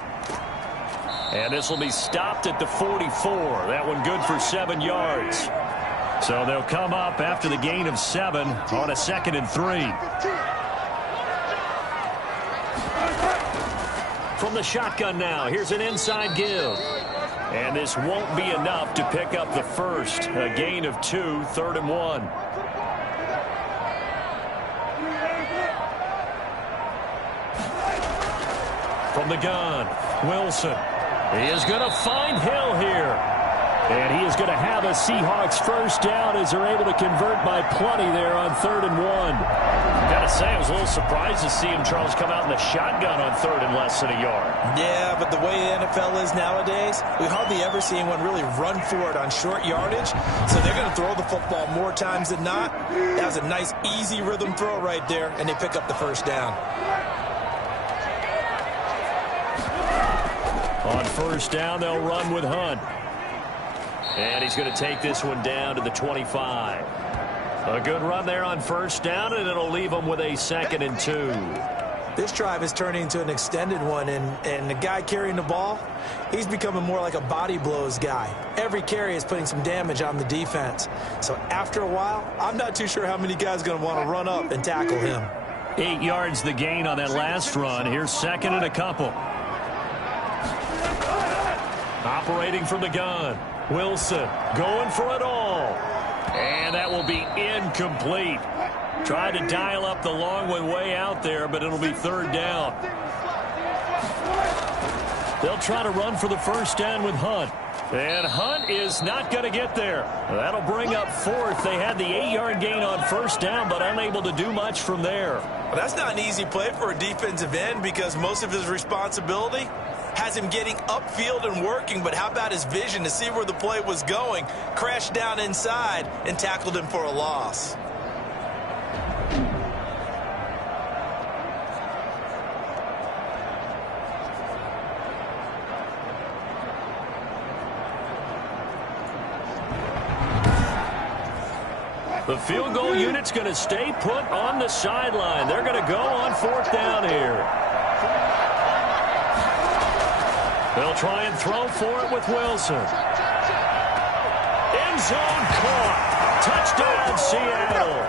And this will be stopped at the 44. That one good for 7 yards. So they'll come up after the gain of 7 on a 2nd and 3. From the shotgun now, here's an inside give. And this won't be enough to pick up the first. A gain of 2, 3rd and 1. From the gun, Wilson. He is going to find Hill here. And he is going to have a Seahawks first down as they're able to convert by plenty there on 3rd and 1. Got to say, I was a little surprised to see him, Charles, come out in the shotgun on 3rd and less than a yard. Yeah, but the way the NFL is nowadays, we hardly ever see anyone really run for it on short yardage. So they're going to throw the football more times than not. That was a nice, easy rhythm throw right there, and they pick up the first down. On first down, they'll run with Hunt. And he's going to take this one down to the 25. A good run there on first down, and it'll leave him with a 2nd and 2. This drive is turning into an extended one, and the guy carrying the ball, he's becoming more like a body blows guy. Every carry is putting some damage on the defense. So after a while, I'm not too sure how many guys are going to want to run up and tackle him. 8 yards the gain on that last run. Here's 2nd and a couple. Operating from the gun. Wilson going for it all. And that will be incomplete. Tried to dial up the long way out there, but it'll be 3rd down. They'll try to run for the first down with Hunt. And Hunt is not going to get there. That'll bring up 4th. They had the 8-yard gain on first down, but unable to do much from there. Well, that's not an easy play for a defensive end because most of his responsibility has him getting upfield and working, but how about his vision to see where the play was going, crashed down inside, and tackled him for a loss. The field goal unit's going to stay put on the sideline. They're going to go on 4th down here. They'll try and throw for it with Wilson. End zone caught. Touchdown, Seattle.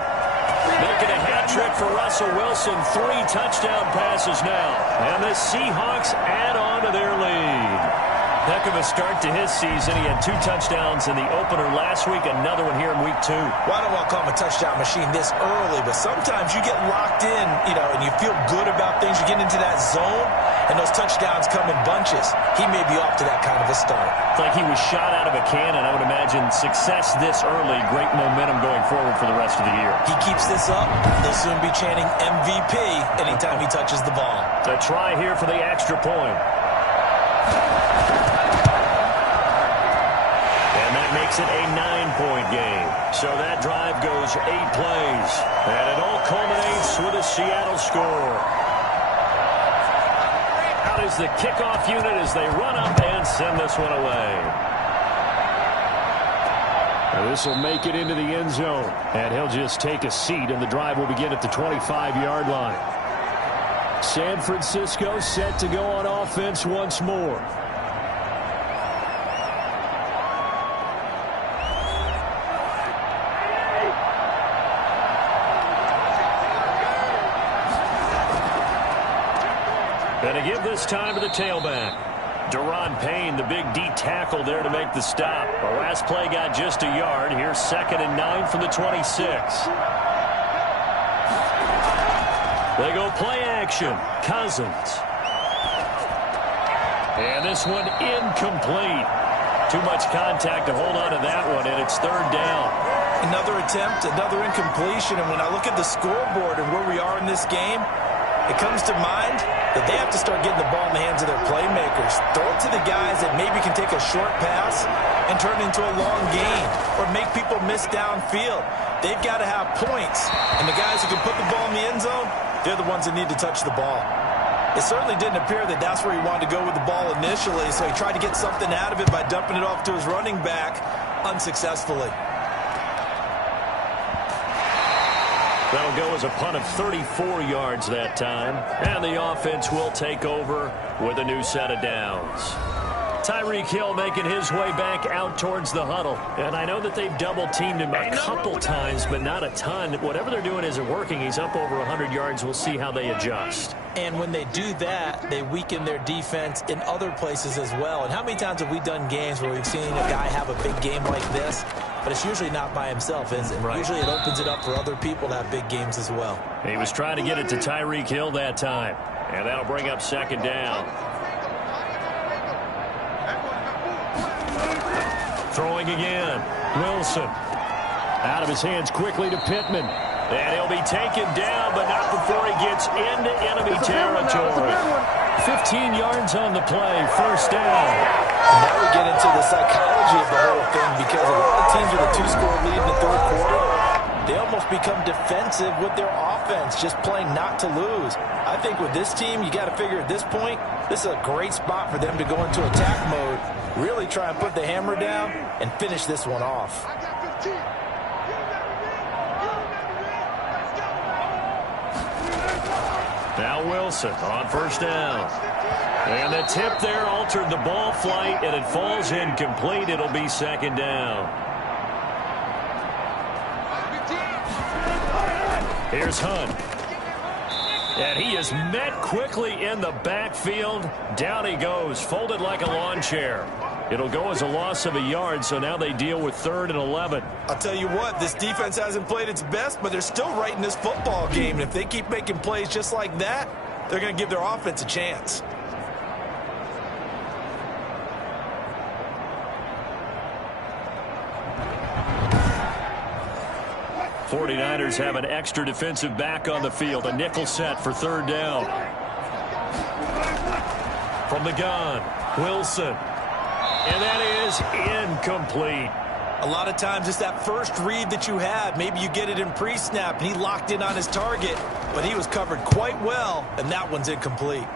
Making a hat trick for Russell Wilson. 3 touchdown passes now. And the Seahawks add on to their lead. Heck of a start to his season. He had 2 touchdowns in the opener last week, another one here in week 2. Well, I don't want to call him a touchdown machine this early, but sometimes you get locked in, and you feel good about things. You get into that zone, and those touchdowns come in bunches. He may be off to that kind of a start. It's like he was shot out of a cannon. I would imagine success this early, great momentum going forward for the rest of the year. He keeps this up, they'll soon be chanting MVP anytime he touches the ball. A try here for the extra point. Makes it a 9-point game. So that drive goes 8 plays. And it all culminates with a Seattle score. Out is the kickoff unit as they run up and send this one away. Now this will make it into the end zone. And he'll just take a seat, and the drive will begin at the 25-yard line. San Francisco set to go on offense once more. And to give this time to the tailback. Deron Payne, the big D tackle there to make the stop. The last play got just a yard. Here's 2nd and 9 from the 26. They go play action. Cousins. And this one incomplete. Too much contact to hold on to that one, and it's 3rd down. Another attempt, another incompletion, and when I look at the scoreboard and where we are in this game, it comes to mind that they have to start getting the ball in the hands of their playmakers. Throw it to the guys that maybe can take a short pass and turn it into a long gain or make people miss downfield. They've got to have points, and the guys who can put the ball in the end zone, they're the ones that need to touch the ball. It certainly didn't appear that that's where he wanted to go with the ball initially, so he tried to get something out of it by dumping it off to his running back unsuccessfully. That'll go as a punt of 34 yards that time. And the offense will take over with a new set of downs. Tyreek Hill making his way back out towards the huddle. And I know that they've double-teamed him a couple times, but not a ton. Whatever they're doing isn't working. He's up over 100 yards. We'll see how they adjust. And when they do that, they weaken their defense in other places as well. And how many times have we done games where we've seen a guy have a big game like this? But it's usually not by himself, is it? Right. Usually it opens it up for other people to have big games as well. He was trying to get it to Tyreek Hill that time. And that'll bring up 2nd down. Throwing again. Wilson. Out of his hands quickly to Pittman. And he'll be taken down, but not before he gets into enemy territory. 15 yards on the play. 1st down. And now we get into the psychology of the whole thing, because a lot of teams with a 2-score lead in the 3rd quarter, they almost become defensive with their offense, just playing not to lose. I think with this team, you got to figure at this point, this is a great spot for them to go into attack mode, really try and put the hammer down and finish this one off. Now Wilson on 1st down. And the tip there altered the ball flight, and it falls incomplete. It'll be 2nd down. Here's Hunt. And he is met quickly in the backfield. Down he goes, folded like a lawn chair. It'll go as a loss of a yard, so now they deal with 3rd and 11. I'll tell you what, this defense hasn't played its best, but they're still right in this football game. And if they keep making plays just like that, they're going to give their offense a chance. '49ers have an extra defensive back on the field. A nickel set for 3rd down. From the gun, Wilson. And that is incomplete. A lot of times it's that first read that you have. Maybe you get it in pre-snap, and he locked in on his target, but he was covered quite well, and that one's incomplete.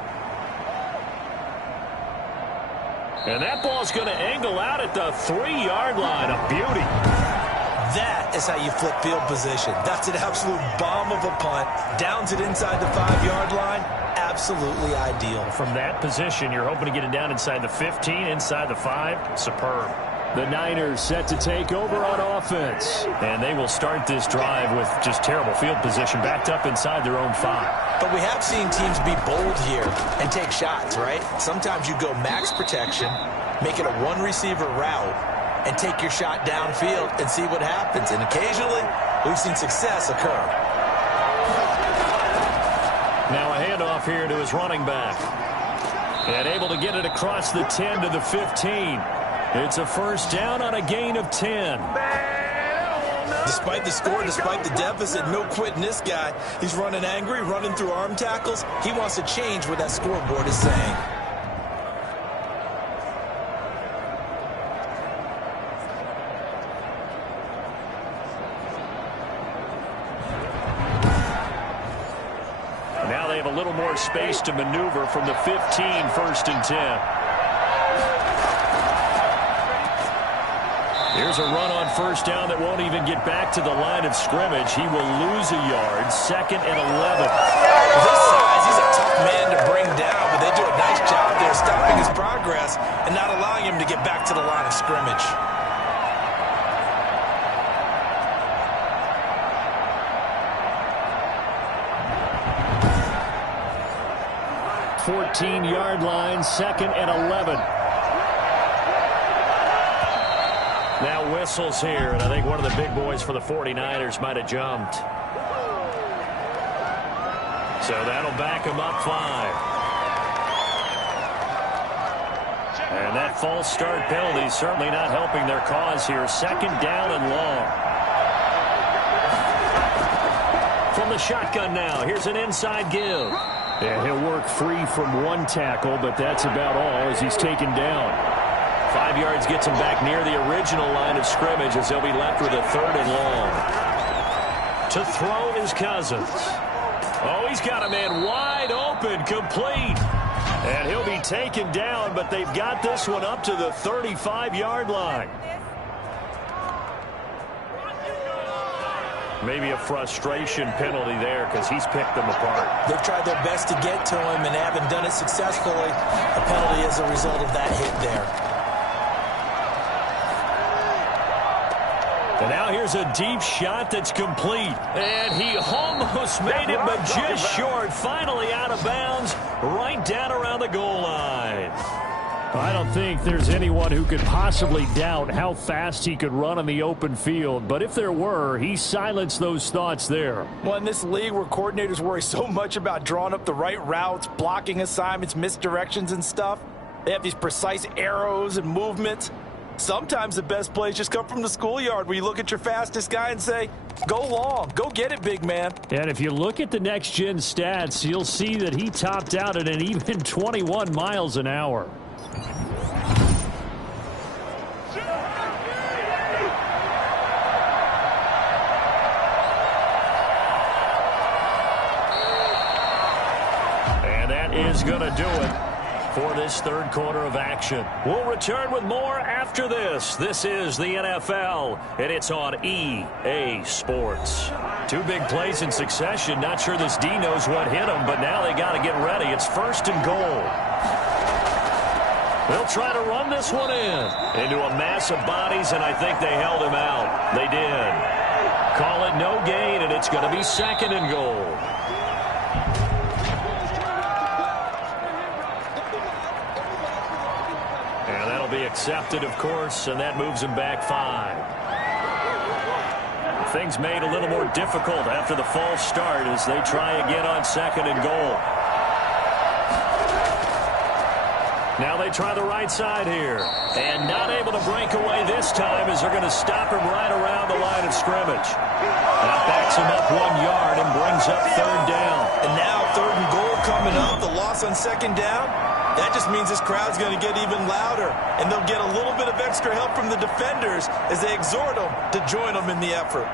And that ball's going to angle out at the 3-yard line. A beauty. That is how you flip field position. That's an absolute bomb of a punt. Downs it inside the 5-yard line. Absolutely ideal. From that position, you're hoping to get it down inside the 15, inside the 5. Superb. The Niners set to take over on offense. And they will start this drive with just terrible field position, backed up inside their own 5. But we have seen teams be bold here and take shots, right? Sometimes you go max protection, make it a one-receiver route, and take your shot downfield and see what happens. And occasionally, we've seen success occur. Now a handoff here to his running back. And able to get it across the 10 to the 15. It's a 1st down on a gain of 10. Despite the score, despite the deficit, no quitting this guy. He's running angry, running through arm tackles. He wants to change what that scoreboard is saying. Now they have a little more space to maneuver from the 15, 1st and 10. Here's a run on 1st down that won't even get back to the line of scrimmage. He will lose a yard. 2nd and 11. With his size, he's a tough man to bring down, but they do a nice job there stopping his progress and not allowing him to get back to the line of scrimmage. 14-yard line, 2nd and 11. Now whistles here, and I think one of the big boys for the 49ers might have jumped. So that'll back him up 5. And that false start penalty certainly not helping their cause here. 2nd down and long. From the shotgun now, here's an inside give. Yeah, he'll work free from one tackle, but that's about all as he's taken down. 5 yards gets him back near the original line of scrimmage as they'll be left with a 3rd and long. To throw is Cousins. Oh, he's got a man wide open, complete. And he'll be taken down, but they've got this one up to the 35-yard line. Maybe a frustration penalty there because he's picked them apart. They've tried their best to get to him and haven't done it successfully. A penalty as a result of that hit there. And now here's a deep shot that's complete. And he almost made it, but just short. Finally out of bounds, right down around the goal line. I don't think there's anyone who could possibly doubt how fast he could run on the open field. But if there were, he silenced those thoughts there. Well, in this league where coordinators worry so much about drawing up the right routes, blocking assignments, misdirections and stuff, they have these precise arrows and movements. Sometimes the best plays just come from the schoolyard where you look at your fastest guy and say, go long, go get it, big man. And if you look at the next-gen stats, you'll see that he topped out at an even 21 miles an hour. And that is going to do it for this 3rd quarter of action. We'll return with more after this. This is the NFL, and it's on EA Sports. 2 big plays in succession. Not sure this D knows what hit him, but now they got to get ready. It's 1st and goal. They'll try to run this one into a mass of bodies, and I think they held him out. They did. Call it no gain, and it's going to be 2nd and goal. Be accepted, of course, and that moves him back 5. Things made a little more difficult after the false start as they try again on 2nd and goal. Now they try the right side here, and not able to break away this time as they're going to stop him right around the line of scrimmage. That backs him up 1 yard and brings up 3rd down. And now 3rd and goal coming up, the loss on 2nd down. That just means this crowd's going to get even louder, and they'll get a little bit of extra help from the defenders as they exhort them to join them in the effort.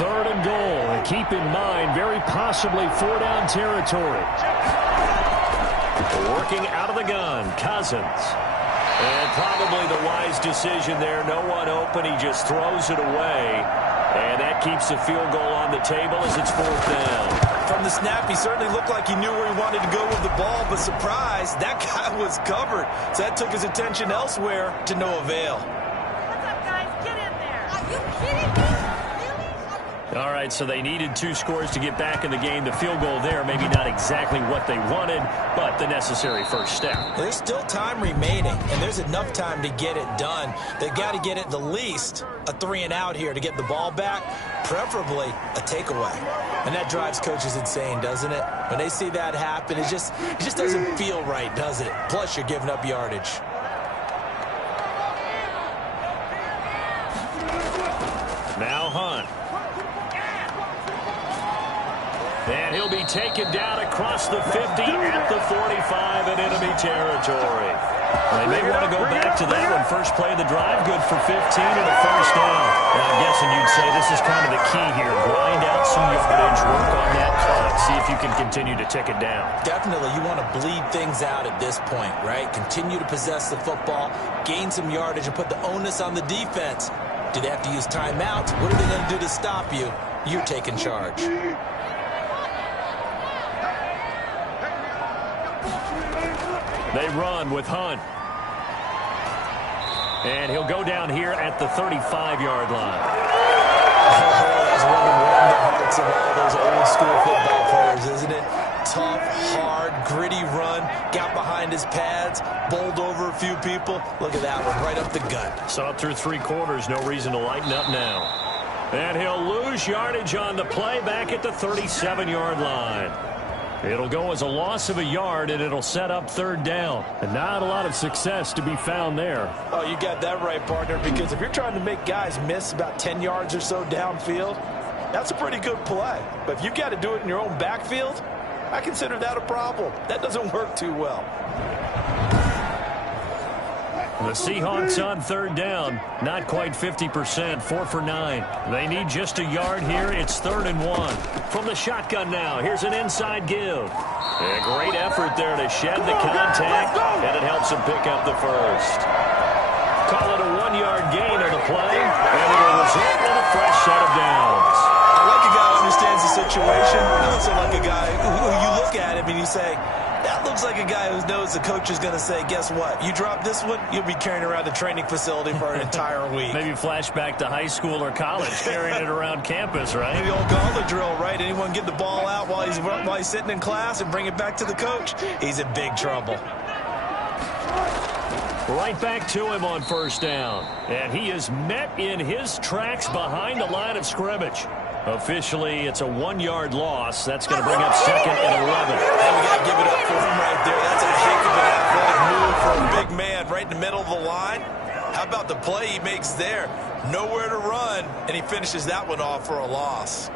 3rd and goal, and keep in mind, very possibly 4-down territory. Working out of the gun, Cousins. And probably the wise decision there. No one open. He just throws it away. And that keeps the field goal on the table as it's 4th down. From the snap, he certainly looked like he knew where he wanted to go with the ball, but surprise, that guy was covered. So that took his attention elsewhere to no avail. What's up, guys? Get in there. Are you kidding me? Really? All right, so they needed 2 scores to get back in the game. The field goal there, maybe not exactly what they wanted, but the necessary first step. There's still time remaining, and there's enough time to get it done. They've got to get at the least a 3-and-out here to get the ball back, preferably a takeaway. And that drives coaches insane, doesn't it? When they see that happen, it just doesn't feel right, does it? Plus, you're giving up yardage. Now Hunt. And he'll be taken down across the 50 at the 45 in enemy territory. They may want to go back to that one. First play of the drive, good for 15 and a first down. And I'm guessing you'd say this is kind of the key here. Grind out some yardage, work on that clock, see if you can continue to tick it down. Definitely, you want to bleed things out at this point, right? Continue to possess the football, gain some yardage, and put the onus on the defense. Do they have to use timeouts? What are they going to do to stop you? You're taking charge. They run with Hunt. And he'll go down here at the 35-yard line. Oh, that's one of the hearts of all those old school football players. tough, hard, gritty run. Got behind his pads, bowled over a few people. Look at that one, right up the gut. Saw it through 3 quarters. No reason to lighten up now. And he'll lose yardage on the play back at the 37-yard line. It'll go as a loss of a yard, and it'll set up 3rd down. And not a lot of success to be found there. Oh, you got that right, partner, because if you're trying to make guys miss about 10 yards or so downfield, that's a pretty good play. But if you've got to do it in your own backfield, I consider that a problem. That doesn't work too well. The Seahawks on 3rd down. Not quite 50%. 4 for 9. They need just a yard here. It's 3rd and 1. From the shotgun now, here's an inside give. A great effort there to shed the contact, and it helps him pick up the first. Call it a 1-yard gain on the play, and it'll result in a fresh set of downs. I like a guy who understands the situation. I also like a guy who you look at him and you say, that looks like a guy who knows the coach is going to say, guess what? You drop this one, you'll be carrying around the training facility for an entire week. Maybe flashback to high school or college, carrying it around campus, right? The old gauntlet drill, right? Anyone get the ball out while he's sitting in class and bring it back to the coach? He's in big trouble. Right back to him on 1st down. And he is met in his tracks behind the line of scrimmage. Officially, it's a 1-yard loss. That's going to bring up 2nd and 11. And we got to give it up for him right there. That's a heck of an athletic move for a big man right in the middle of the line. How about the play he makes there? Nowhere to run, and he finishes that one off for a loss.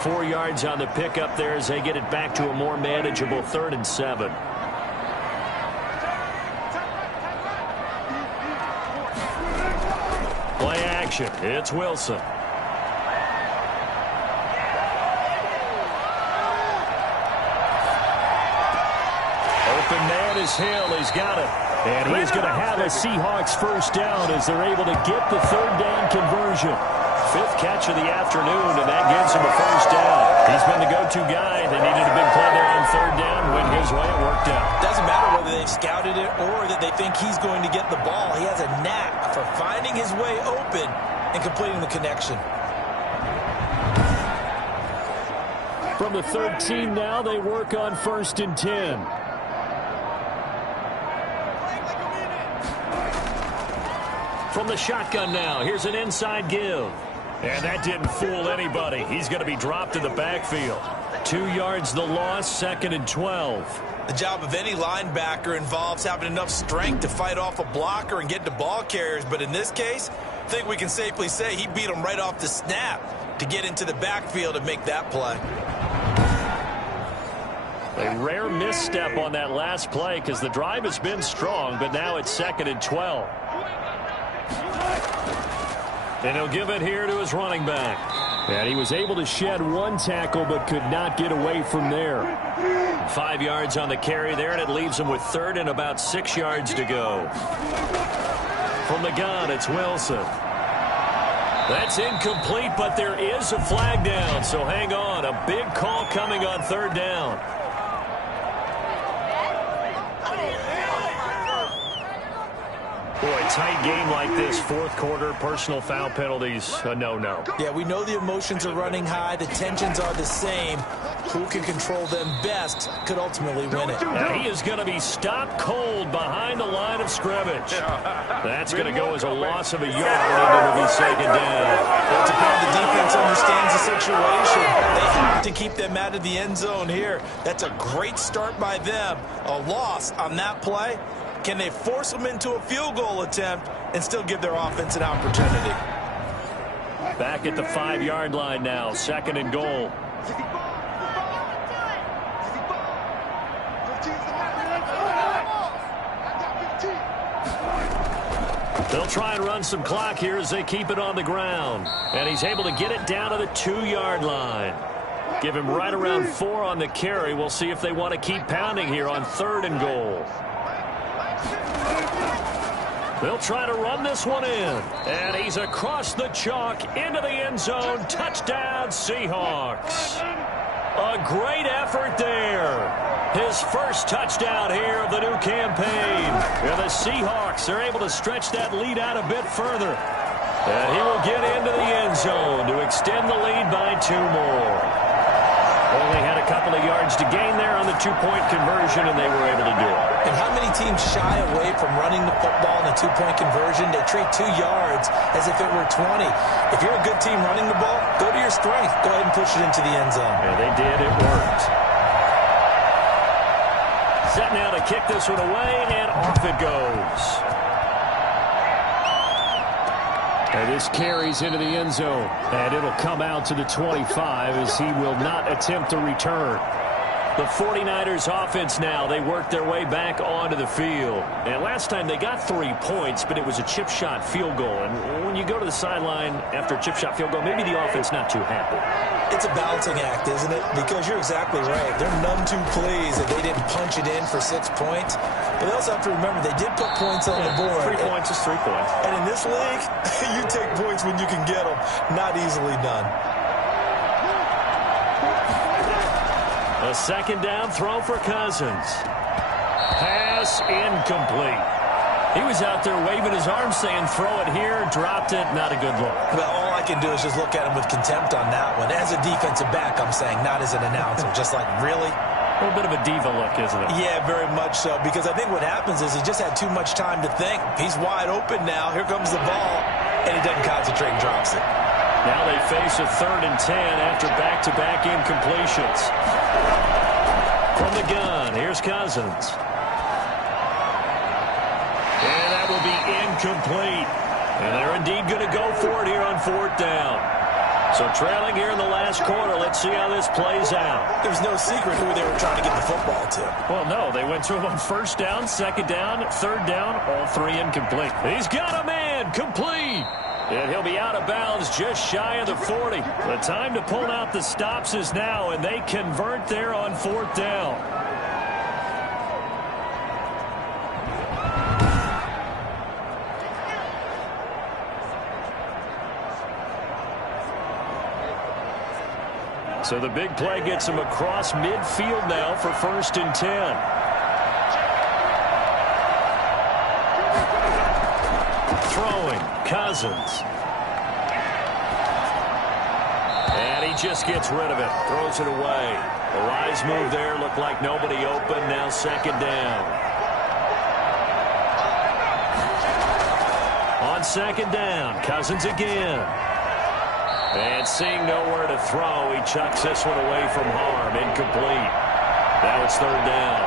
Four yards on the pickup there as they get it back to a more manageable 3rd and 7. Play action. It's Wilson. Open man is Hill. He's got it. And he is going to have a Seahawks 1st down as they're able to get the 3rd down conversion. 5th catch of the afternoon, and that gives him a 1st down. He's been the go-to guy. They needed a big play there on 3rd down. Went his way. It worked out. Doesn't matter whether they've scouted it or that they think he's going to get the ball. He has a knack for finding his way open and completing the connection. From the 13 now, they work on 1st and 10. From the shotgun now, here's an inside give. And that didn't fool anybody. He's going to be dropped in the backfield. 2 yards the loss, 2nd and 12. The job of any linebacker involves having enough strength to fight off a blocker and get to ball carriers. But in this case, I think we can safely say he beat him right off the snap to get into the backfield and make that play. A rare misstep on that last play because the drive has been strong, but now it's 2nd and 12. And he'll give it here to his running back. And he was able to shed 1 tackle but could not get away from there. 5 yards on the carry there, and it leaves him with 3rd and about 6 yards to go. From the gun, it's Wilson. That's incomplete, but there is a flag down, so hang on. A big call coming on 3rd down. Boy, tight game like this, 4th quarter, personal foul penalties, a no-no. Yeah, we know the emotions are running high. The tensions are the same. Who can control them best could ultimately win it. And he is going to be stopped cold behind the line of scrimmage. That's going to go as a loss of a yard, and it'll be 2nd down. That's how the defense understands the situation. They have to keep them out of the end zone here. That's a great start by them. A loss on that play. Can they force them into a field goal attempt and still give their offense an opportunity? Back at the 5-yard line now, 2nd and goal. They'll try and run some clock here as they keep it on the ground. And he's able to get it down to the 2-yard line. Give him right around 4 on the carry. We'll see if they want to keep pounding here on 3rd and goal. They'll try to run this one in. And he's across the chalk into the end zone. Touchdown, Seahawks. A great effort there. His first touchdown here of the new campaign. And the Seahawks are able to stretch that lead out a bit further. And he will get into the end zone to extend the lead by 2 more. Only had a couple of yards to gain there on the 2-point conversion, and they were able to do it. And how many teams shy away from running the football in a 2-point conversion? They treat 2 yards as if it were 20. If you're a good team running the ball, go to your strength. Go ahead and push it into the end zone. Yeah, they did. It worked. Set now to kick this one away, and off it goes. And this carries into the end zone. And it'll come out to the 25 as he will not attempt to return. The 49ers offense now, they work their way back onto the field. And last time they got 3 points, but it was a chip shot field goal. And when you go to the sideline after a chip shot field goal, maybe the offense not too happy. It's a balancing act, isn't it? Because you're exactly right. They're none too pleased that they didn't punch it in for 6 points. But they also have to remember they did put points on the board. 3 points is 3 points. And in this league, you take points when you can get them. Not easily done. A second down throw for Cousins. Pass incomplete. He was out there waving his arms saying throw it here, dropped it, not a good look. Well, all I can do is just look at him with contempt on that one. As a defensive back, I'm saying, not as an announcer. Just like, really? A little bit of a diva look, isn't it? Yeah, very much so. Because I think what happens is he just had too much time to think. He's wide open now. Here comes the ball. And he doesn't concentrate and drops it. Now they face a 3rd and 10 after back-to-back incompletions. From the gun, here's Cousins. And that will be incomplete. And they're indeed going to go for it here on 4th down. So trailing here in the last quarter, let's see how this plays out. There's no secret who they were trying to get the football to. Well, no, they went to him on 1st down, 2nd down, 3rd down, all 3 incomplete. He's got a man, complete. And he'll be out of bounds just shy of the 40. The time to pull out the stops is now, and they convert there on 4th down. So the big play gets him across midfield now for 1st and 10. Throwing, Cousins. And he just gets rid of it. Throws it away. The rise move there looked like nobody open. Now 2nd down. On 2nd down, Cousins again. And seeing nowhere to throw, he chucks this one away from harm. Incomplete. Now it's 3rd down.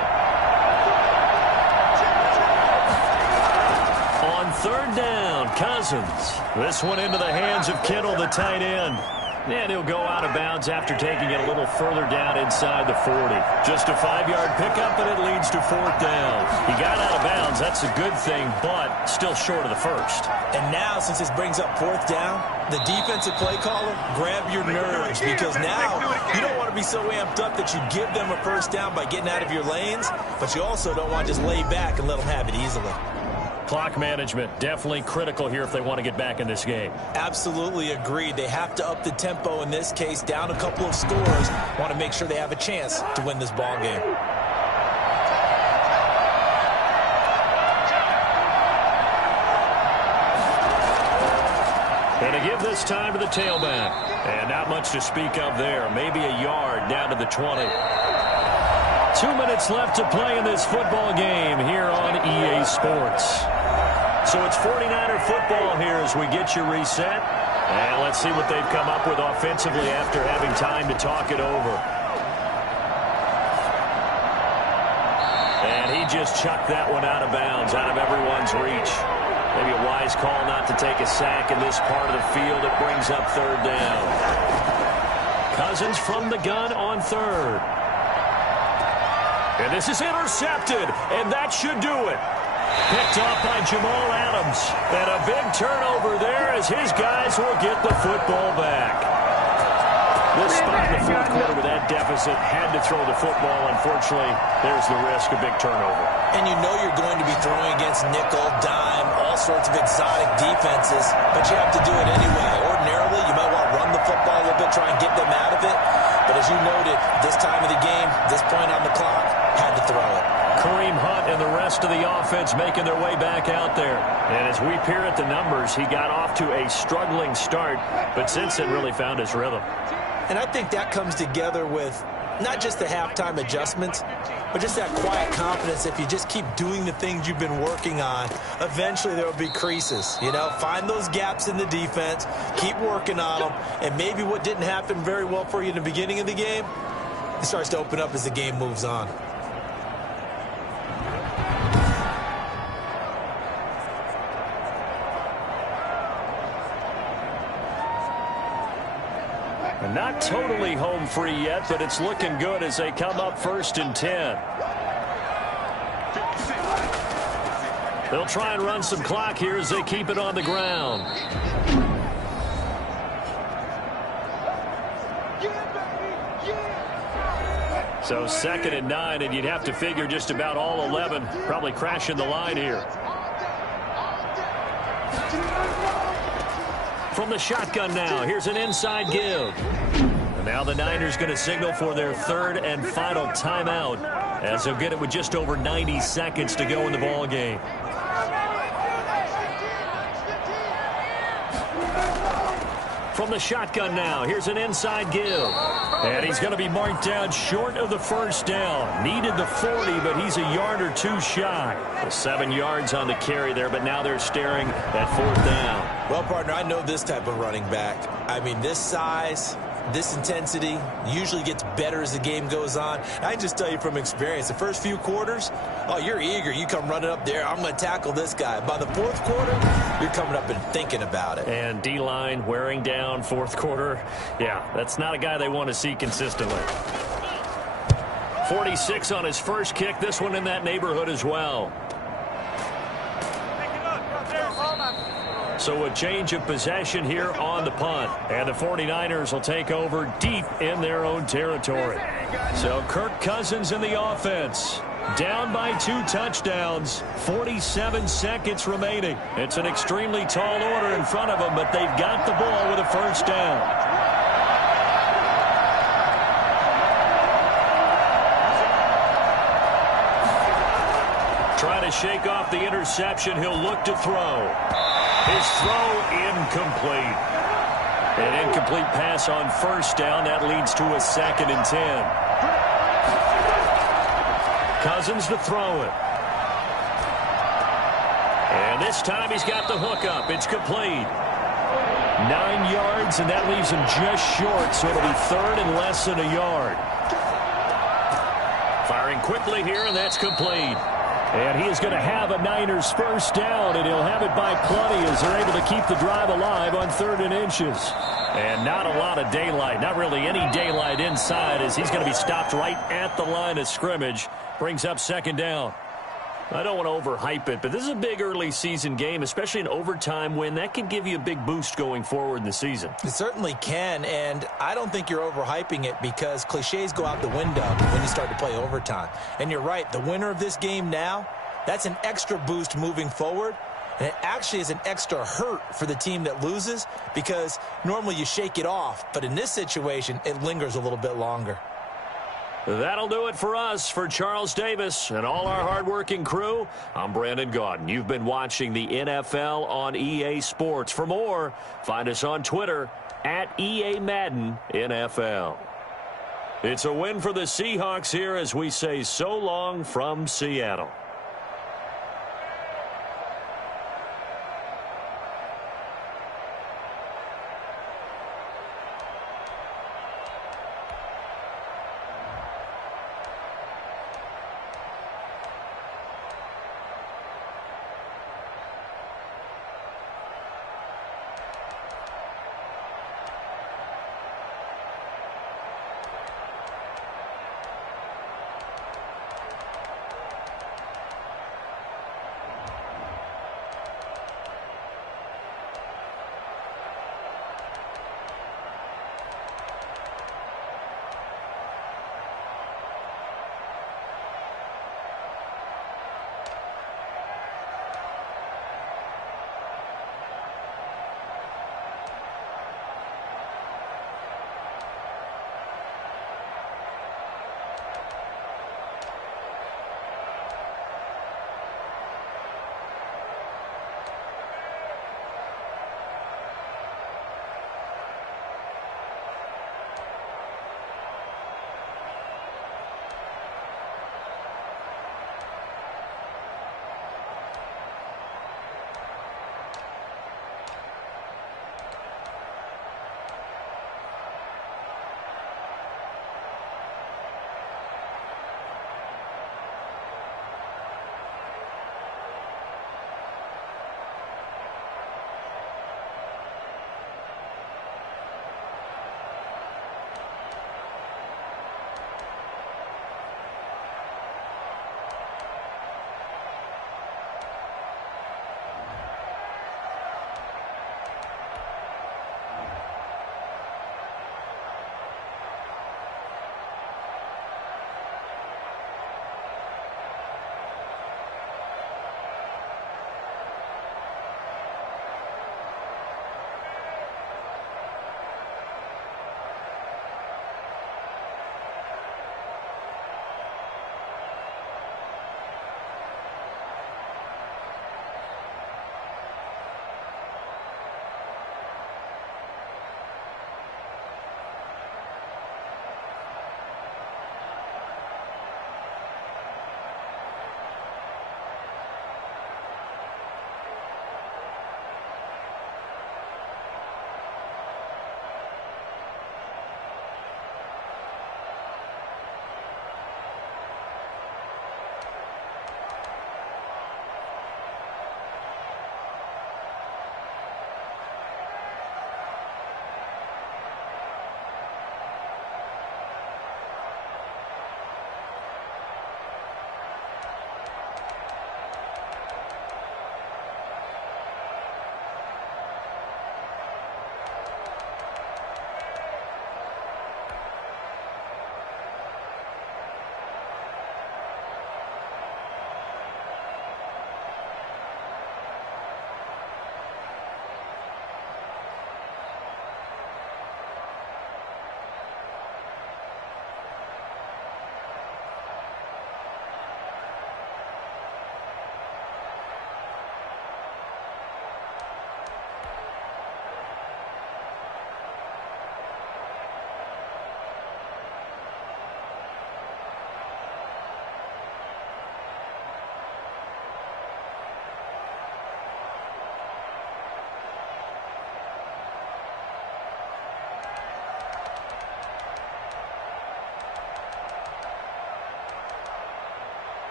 On 3rd down, Cousins. This one into the hands of Kittle, the tight end. And he'll go out of bounds after taking it a little further down inside the 40. Just a 5-yard pickup, and it leads to 4th down. He got out of bounds. That's a good thing, but still short of the 1st. And now, since this brings up 4th down, the defensive play caller, grab your nerves, because now you don't want to be so amped up that you give them a 1st down by getting out of your lanes, but you also don't want to just lay back and let them have it easily. Clock management, definitely critical here if they want to get back in this game. Absolutely agreed. They have to up the tempo in this case, down a couple of scores. Want to make sure they have a chance to win this ball game. And to give this time to the tailback. And not much to speak of there. Maybe a yard down to the 20. 2 minutes left to play in this football game here on EA Sports. So it's 49er football here as we get you reset. And let's see what they've come up with offensively after having time to talk it over. And he just chucked that one out of bounds, out of everyone's reach. Maybe a wise call not to take a sack in this part of the field. It brings up 3rd down. Cousins from the gun on 3rd. And this is intercepted, and that should do it. Picked off by Jamal Adams. And a big turnover there as his guys will get the football back. This spot in the 4th quarter with that deficit had to throw the football. Unfortunately, there's the risk of big turnover. And you know you're going to be throwing against nickel, dime, all sorts of exotic defenses, but you have to do it anyway. Ordinarily, you might want to run the football a little bit, try and get them out of it. But as you noted, this time of the game, this point on the clock, had to throw it. Kareem Hunt and the rest of the offense making their way back out there. And as we peer at the numbers, he got off to a struggling start, but since then really found his rhythm. And I think that comes together with not just the halftime adjustments, but just that quiet confidence. If you just keep doing the things you've been working on, eventually there will be creases. You know, find those gaps in the defense, keep working on them, and maybe what didn't happen very well for you in the beginning of the game, it starts to open up as the game moves on. Not totally home free yet, but it's looking good as they come up 1st and 10. They'll try and run some clock here as they keep it on the ground. So 2nd and 9, and you'd have to figure just about all 11 probably crashing the line here. From the shotgun now, here's an inside give. And now the Niners going to signal for their 3rd and final timeout, as they'll get it with just over 90 seconds to go in the ball game. From the shotgun now, here's an inside give. And he's going to be marked down short of the 1st down. Needed the 40, but he's a yard or 2 shy. 7 yards on the carry there, but now they're staring at 4th down. Well, partner, I know this type of running back. I mean, this size, this intensity usually gets better as the game goes on. I can just tell you from experience, the first few quarters, oh, you're eager. You come running up there, I'm going to tackle this guy. By the 4th quarter, you're coming up and thinking about it. And D-line wearing down 4th quarter. Yeah, that's not a guy they want to see consistently. 46 on his first kick. This one in that neighborhood as well. So a change of possession here on the punt. And the 49ers will take over deep in their own territory. So Kirk Cousins in the offense. Down by 2 touchdowns. 47 seconds remaining. It's an extremely tall order in front of them, but they've got the ball with a 1st down. Trying to shake off the interception. He'll look to throw. His throw incomplete. An incomplete pass on 1st down. That leads to a 2nd and 10. Cousins to throw it. And this time he's got the hook up. It's complete. 9 yards, and that leaves him just short, so it'll be 3rd and less than a yard. Firing quickly here, and that's complete. And he is going to have a Niners 1st down, and he'll have it by plenty as they're able to keep the drive alive on 3rd and inches. And not a lot of daylight, not really any daylight inside, as he's going to be stopped right at the line of scrimmage. Brings up 2nd down. I don't want to overhype it, but this is a big early season game, especially an overtime win. That can give you a big boost going forward in the season. It certainly can, and I don't think you're overhyping it because cliches go out the window when you start to play overtime. And you're right, the winner of this game now, that's an extra boost moving forward. And it actually is an extra hurt for the team that loses because normally you shake it off. But in this situation, it lingers a little bit longer. That'll do it for us. For Charles Davis and all our hardworking crew, I'm Brandon Gaudin. You've been watching the NFL on EA Sports. For more, find us on Twitter at EA Madden NFL. It's a win for the Seahawks here as we say so long from Seattle.